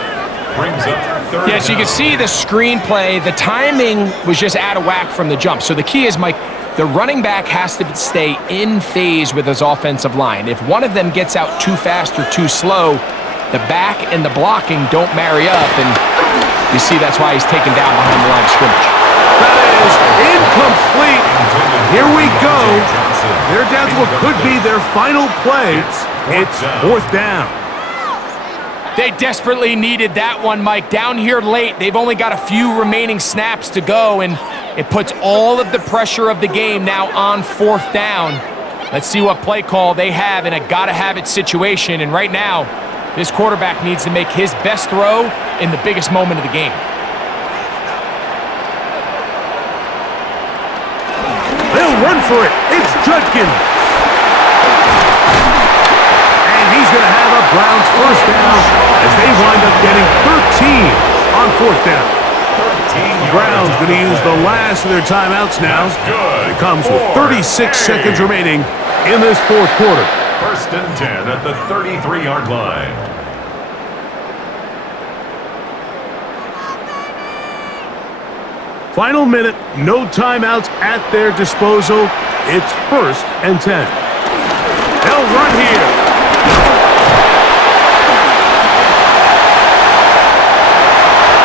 Yeah, so you can see the screenplay. The timing was just out of whack from the jump. So the key is, Mike, the running back has to stay in phase with his offensive line. If one of them gets out too fast or too slow, the back and the blocking don't marry up. And you see that's why he's taken down behind the line of scrimmage. That is incomplete. Here we go. They're down to what could be their final play. It's 4th down. They desperately needed that one, Mike. Down here late, they've only got a few remaining snaps to go, and it puts all of the pressure of the game now on 4th down. Let's see what play call they have in a gotta-have-it situation, and right now, This quarterback needs to make his best throw in the biggest moment of the game. They'll run for it. It's Judkins. And he's going to have a Browns first down as they wind up getting 13 on fourth down. The Browns going to use the last of their timeouts now. It comes with 36 seconds remaining in this fourth quarter. First and 10 at the 33-yard line. Final minute, no timeouts at their disposal. It's first and 10. They'll run here.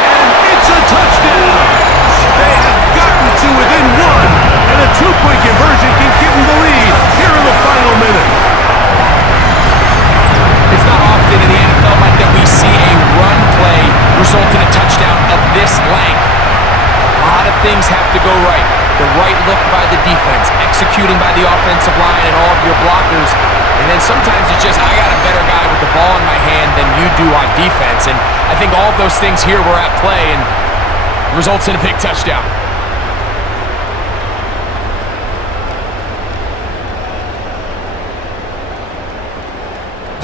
And it's a touchdown. They have gotten to within one, and a two-point conversion can give them the lead here in the final minute. It's not often in the NFL, Mike, that we see a run play result in a touchdown of this length. A lot of things have to go right. The right look by the defense, executing by the offensive line and all of your blockers. And then sometimes it's just, I got a better guy with the ball in my hand than you do on defense. And I think all of those things here were at play and results in a big touchdown.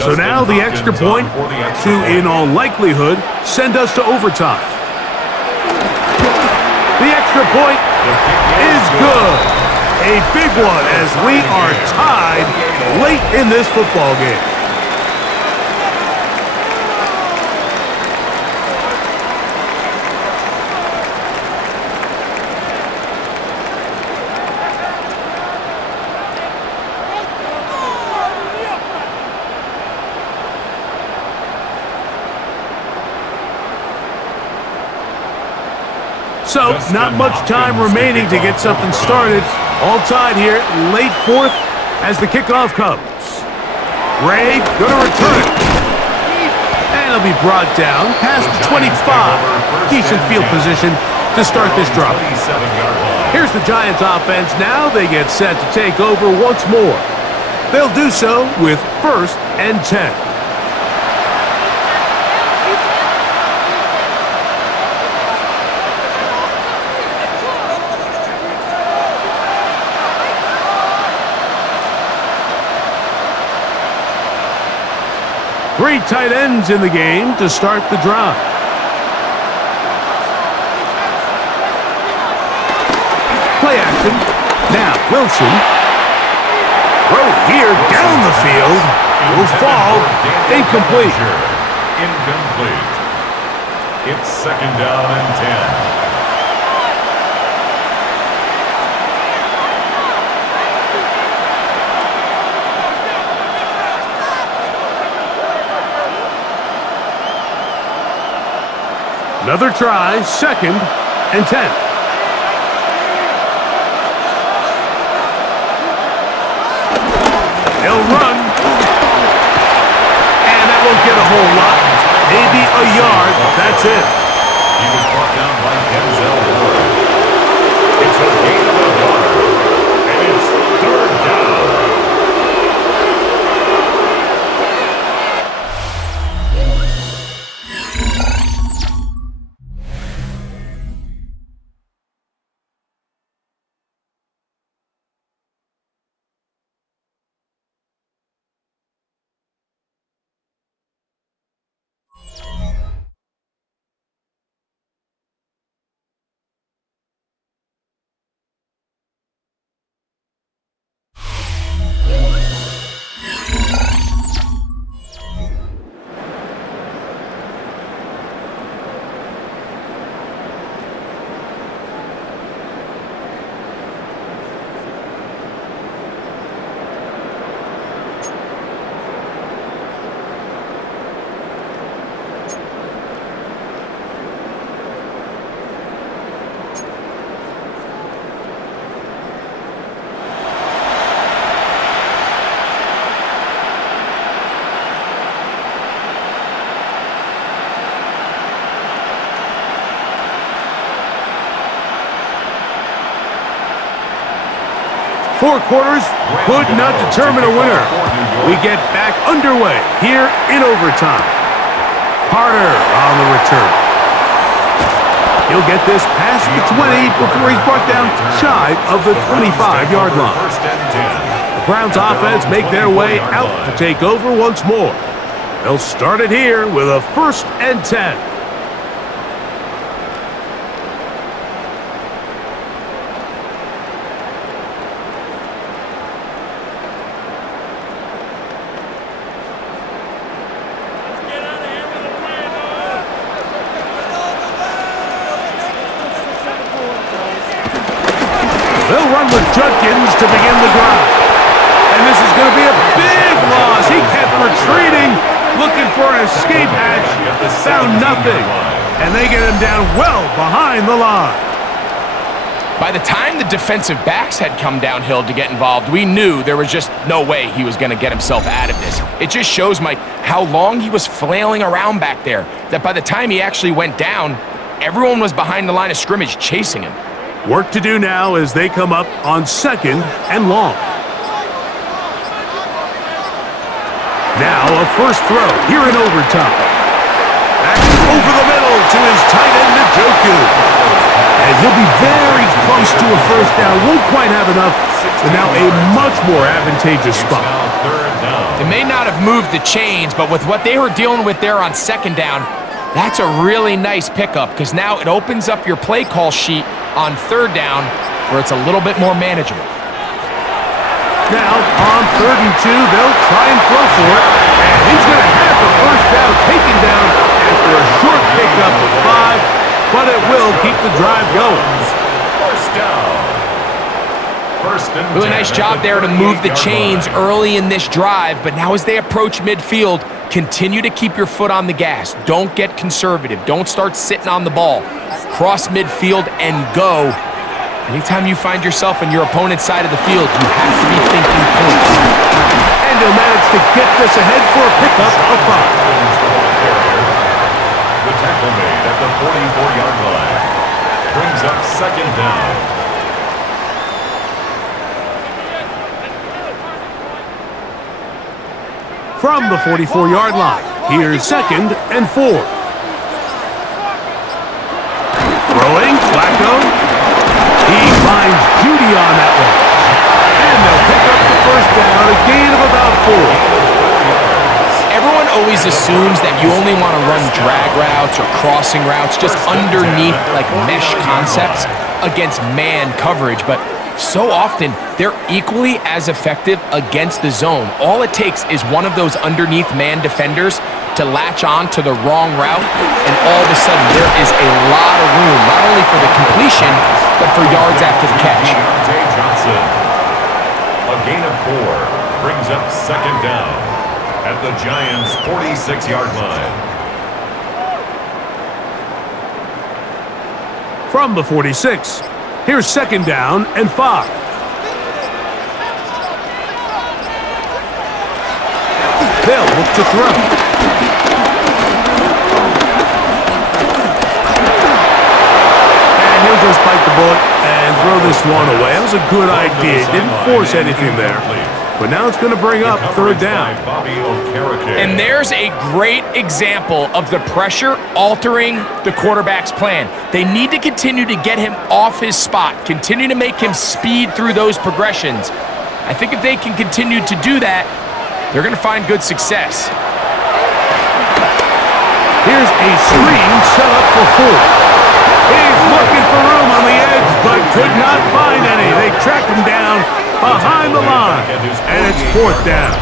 So now the extra point to, in all likelihood, send us to overtime. The extra point is good. A big one as we are tied late in this football game. So, not much time remaining to get something started. All tied here, late fourth as the kickoff comes. Ray going to return it. And it'll be brought down past the 25. Decent field position to start this drive. Here's the Giants offense now. They get set to take over once more. They'll do so with first and 10. Three tight ends in the game to start the drive. Play action. Now Wilson. Throw here down the field. Will fall. Incomplete. Incomplete. It's second down and 10. Another try, second and 10. They'll run. And that won't get a whole lot. Maybe a yard. That's it. He was brought down by Denzel Ward. It's a gain of a yard. And it's third down. Four quarters could not determine a winner. We get back underway here in overtime. Carter on the return. He'll get this past the 20 before he's brought down shy of the 25-yard line. First and 10. The Browns offense make their way out to take over once more. They'll start it here with a 1st and 10. They'll run with Judkins to begin the drive. And this is going to be a big loss. He kept retreating, looking for an escape hatch, found nothing. And they get him down well behind the line. By the time the defensive backs had come downhill to get involved, we knew there was just no way he was going to get himself out of this. It just shows, Mike, how long he was flailing around back there, that by the time he actually went down, everyone was behind the line of scrimmage chasing him. Work to do now as they come up on 2nd and long. Now a first throw here in overtime. Back over the middle to his tight end, Njoku. And he'll be very close to a first down. Won't quite have enough, but now a much more advantageous spot. They may not have moved the chains, but with what they were dealing with there on 2nd down, that's a really nice pickup because now it opens up your play call sheet on 3rd down where it's a little bit more manageable. Now on 3rd and 2, they'll try and throw for it. And he's going to have the first down taken down after a short pickup of 5, but it will keep the drive going. First down. First and 10. Really nice job there to move the chains early in this drive, but now as they approach midfield, continue to keep your foot on the gas. Don't get conservative. Don't start sitting on the ball. Cross midfield and go. Anytime you find yourself on your opponent's side of the field, you have to be thinking points. And he'll manage to get this ahead for a pickup of 5. The tackle made at the 44-yard line. Brings up 2nd down. From the 44-yard line, here's 2nd and 4. Throwing, Flacco. He finds Judy on that one. And they'll pick up the first down, a gain of about 4. Everyone always assumes that you only want to run drag routes or crossing routes just underneath like mesh concepts against man coverage, but so often they're equally as effective against the zone. All it takes is one of those underneath man defenders to latch on to the wrong route, and all of a sudden there is a lot of room, not only for the completion, but for yards after the catch. Johnson. A gain of 4 brings up 2nd down at the Giants' 46-yard line. From the 46, here's 2nd down and 5. They'll look to throw. And he'll just bite the bullet and throw this one away. That was a good idea. Didn't force anything there. But now it's going to bring up 3rd down. And there's a great example of the pressure altering the quarterback's plan. They need to continue to get him off his spot, continue to make him speed through those progressions. I think if they can continue to do that, they're going to find good success. Here's a screen set up for 4. He's looking for room on the edge, but could not find any. They track him down behind the line, and it's 4th down.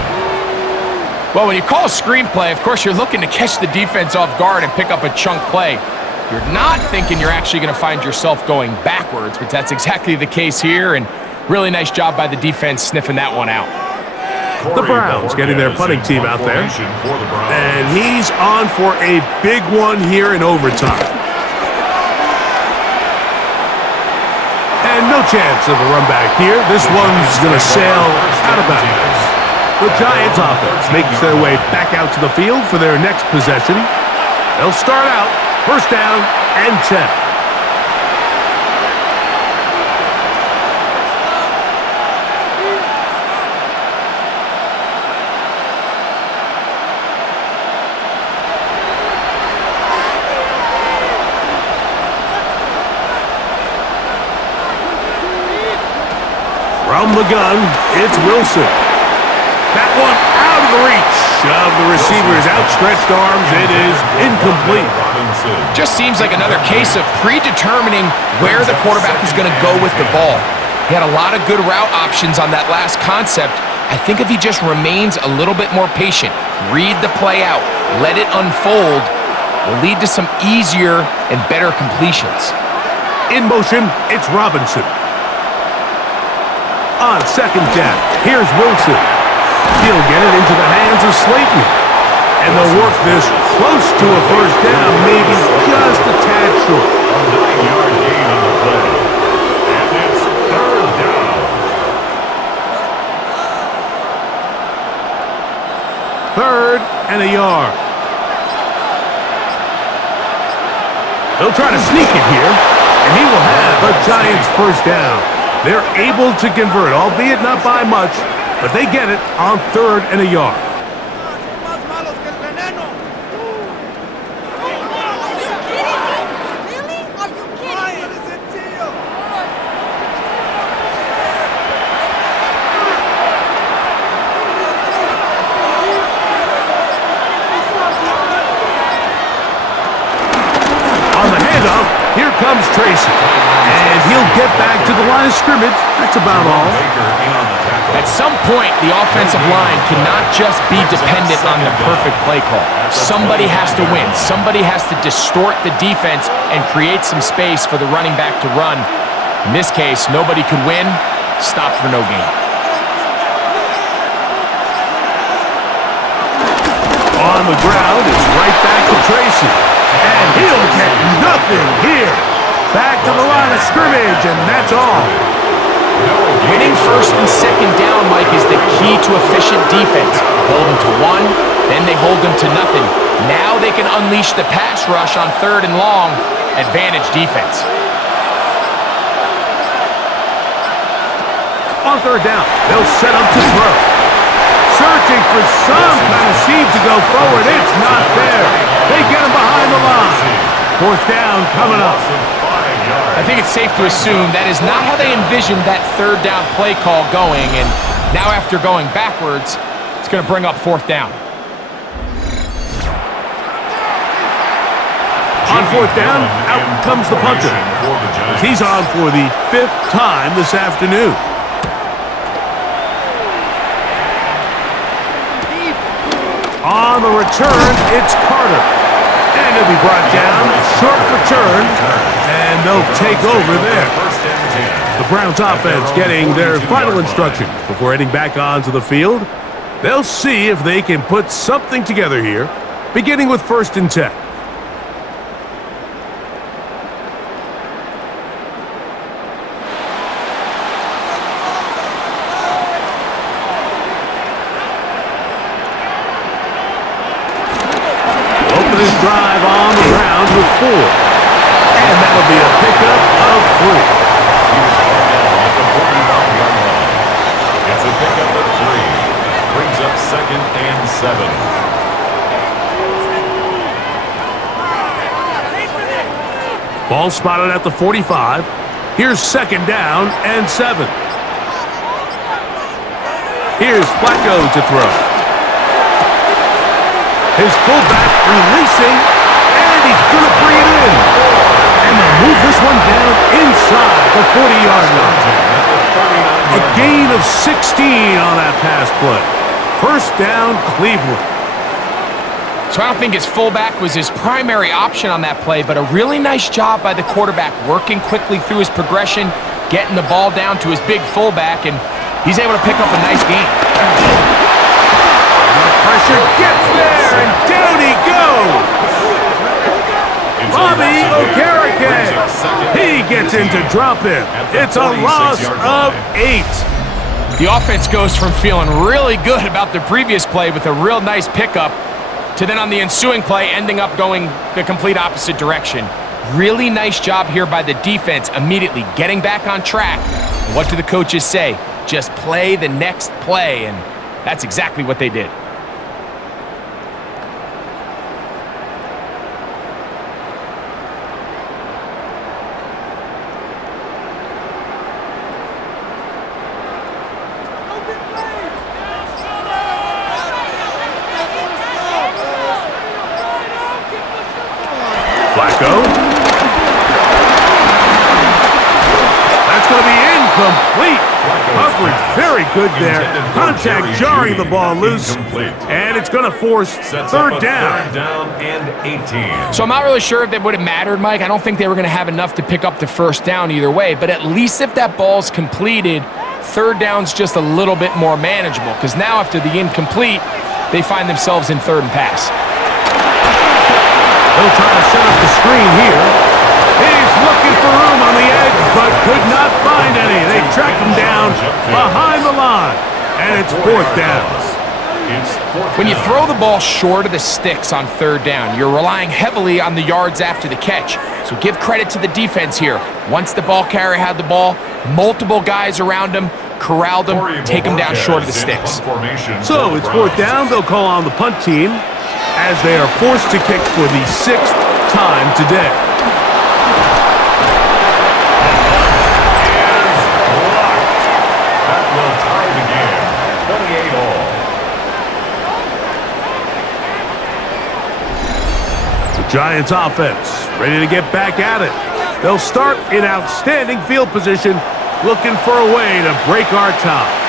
Well, when you call a screenplay, of course, you're looking to catch the defense off guard and pick up a chunk play. You're not thinking you're actually going to find yourself going backwards, but that's exactly the case here, and really nice job by the defense sniffing that one out. The Browns getting their punting team out there, and he's on for a big one here in overtime. And no chance of a run back here. This one's going to sail out of bounds. The Giants offense makes their way back out to the field for their next possession. They'll start out 1st down and 10. the gun, it's Wilson. That one out of the reach of the receiver's outstretched arms. It is incomplete. Just seems like another case of predetermining where the quarterback is going to go with the ball. He had a lot of good route options on that last concept. I think if he just remains a little bit more patient, read the play out, let it unfold, will lead to some easier and better completions. In motion, it's Robinson. On second down, here's Wilson. He'll get it into the hands of Slayton. And they'll work this close to a first down, maybe just a tad short. A 9-yard gain on the play. And it's third down. Third and a yard. They'll try to sneak it here, and he will have a Giants first down. They're able to convert, albeit not by much, but they get it on third and a yard. Here comes Tracy, and he'll get back to the line of scrimmage. That's about all. At some point, the offensive line cannot just be dependent on the perfect play call. Somebody has to win. Somebody has to distort the defense and create some space for the running back to run. In this case, nobody could win. Stop for no gain. On the ground, it's right back to Tracy. And he'll get nothing here. Back to the line of scrimmage, and that's all. Winning first and second down, Mike, is the key to efficient defense. Hold them to one, then they hold them to nothing. Now they can unleash the pass rush on third and long. Advantage defense. On third down, they'll set up to throw. Searching for some kind of seed to go forward. It's not there. They get him behind the line. Fourth down coming up. I think it's safe to assume that is not how they envisioned that third down play call going, and now after going backwards, it's going to bring up fourth down. On fourth down, out comes the punter. He's on for the fifth time this afternoon. On the return, it's Carter. And he'll be brought down. Short return. And they'll take over there. The Browns offense getting their final instructions before heading back onto the field. They'll see if they can put something together here, beginning with 1st and 10. This drive on the ground with 4. And that'll be a pickup of 3. It's a pickup of 3. Brings up 2nd and 7. Ball spotted at the 45. Here's 2nd down and 7. Here's Flacco to throw. His fullback releasing, and he's going to bring it in. And they'll move this one down inside the 40-yard line. A gain of 16 on that pass play. First down, Cleveland. So I don't think his fullback was his primary option on that play, but a really nice job by the quarterback working quickly through his progression, getting the ball down to his big fullback, and he's able to pick up a nice gain. Pressure gets there, and down he goes. Bobby Okereke. He gets into drop it. It's a loss of 8. The offense goes from feeling really good about the previous play with a real nice pickup to then on the ensuing play ending up going the complete opposite direction. Really nice job here by the defense immediately getting back on track. What do the coaches say? Just play the next play, and that's exactly what they did. Flacco. That's going to be incomplete. Coverage very good there. Contact jarring the ball loose. And it's going to force third down. Third down and 18. So I'm not really sure if that would have mattered, Mike. I don't think they were going to have enough to pick up the first down either way. But at least if that ball's completed, third down's just a little bit more manageable. Because now after the incomplete, they find themselves in third and pass. They'll try to set up the screen here. He's looking for room on the edge, but could not find any. They track him down behind the line, and it's fourth down. When you throw the ball short of the sticks on third down, you're relying heavily on the yards after the catch. So give credit to the defense here. Once the ball carrier had the ball, multiple guys around him, corralled him, take him down short of the sticks. So it's fourth down. They'll call on the punt team as they are forced to kick for the sixth time today. That will tie the game. 28 all. The Giants offense ready to get back at it. They'll start in outstanding field position, looking for a way to break our tie.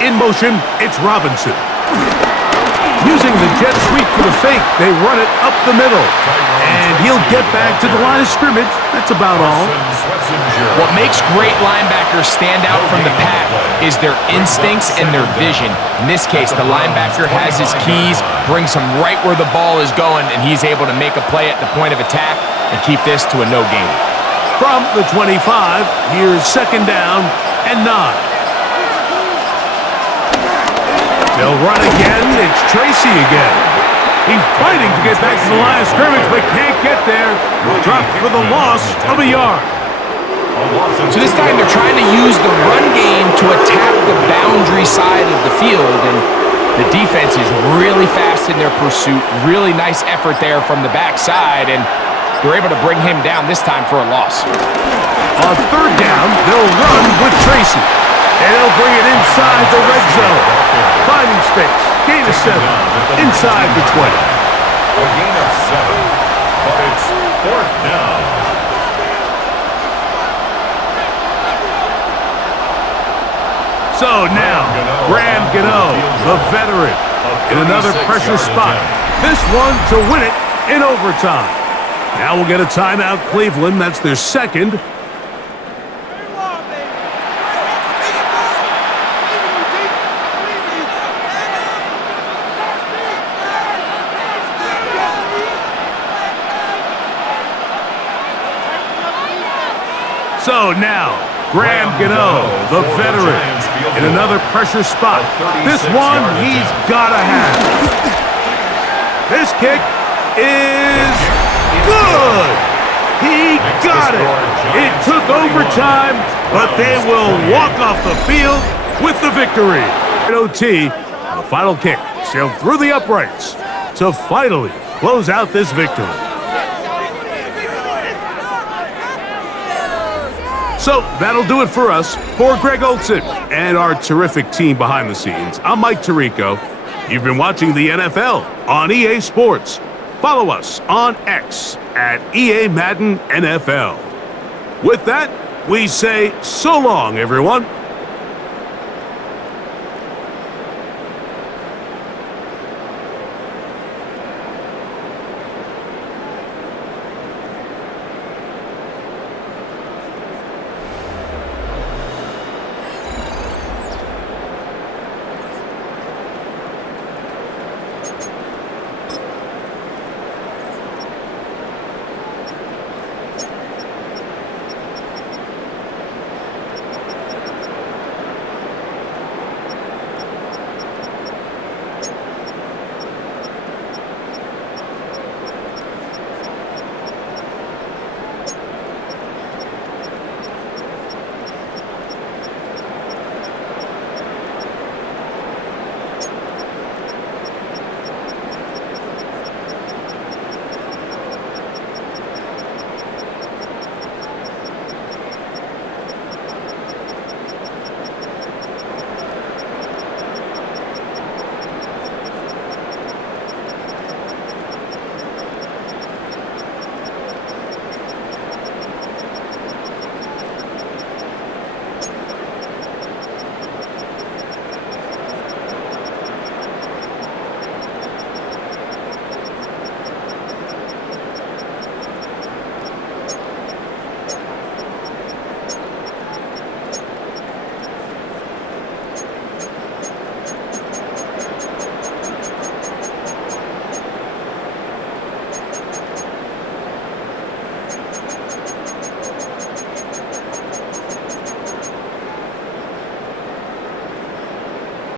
In motion, it's Robinson. Using the jet sweep for the fake, they run it up the middle. And he'll get back to the line of scrimmage. That's about all. What makes great linebackers stand out from the pack is their instincts and their vision. In this case, the linebacker has his keys, brings him right where the ball is going, and he's able to make a play at the point of attack and keep this to a no gain. From the 25, here's second down and 9. They'll run again. It's Tracy again. He's fighting to get back to the line of scrimmage, but can't get there. Dropped for the loss of a yard. So this time they're trying to use the run game to attack the boundary side of the field, and the defense is really fast in their pursuit. Really nice effort there from the backside, and they're able to bring him down this time for a loss. On third down, they'll run with Tracy. And they'll bring it inside the red zone. Finding space. Gain of 7. Inside the 20. A gain of 7. But it's fourth down. So now, Graham Gano, the veteran, in another pressure spot. This one to win it in overtime. Now we'll get a timeout, Cleveland. That's their second. So now, Graham Gano, the veteran, in another pressure spot. This one he's got to have. This kick is good. He got it. It took overtime, but they will walk off the field with the victory. OT, the final kick sailed through the uprights to finally close out this victory. So that'll do it for us. For Greg Olson and our terrific team behind the scenes, I'm Mike Tirico. You've been watching the NFL on EA Sports. Follow us on X at EA Madden NFL. With that, we say so long, everyone.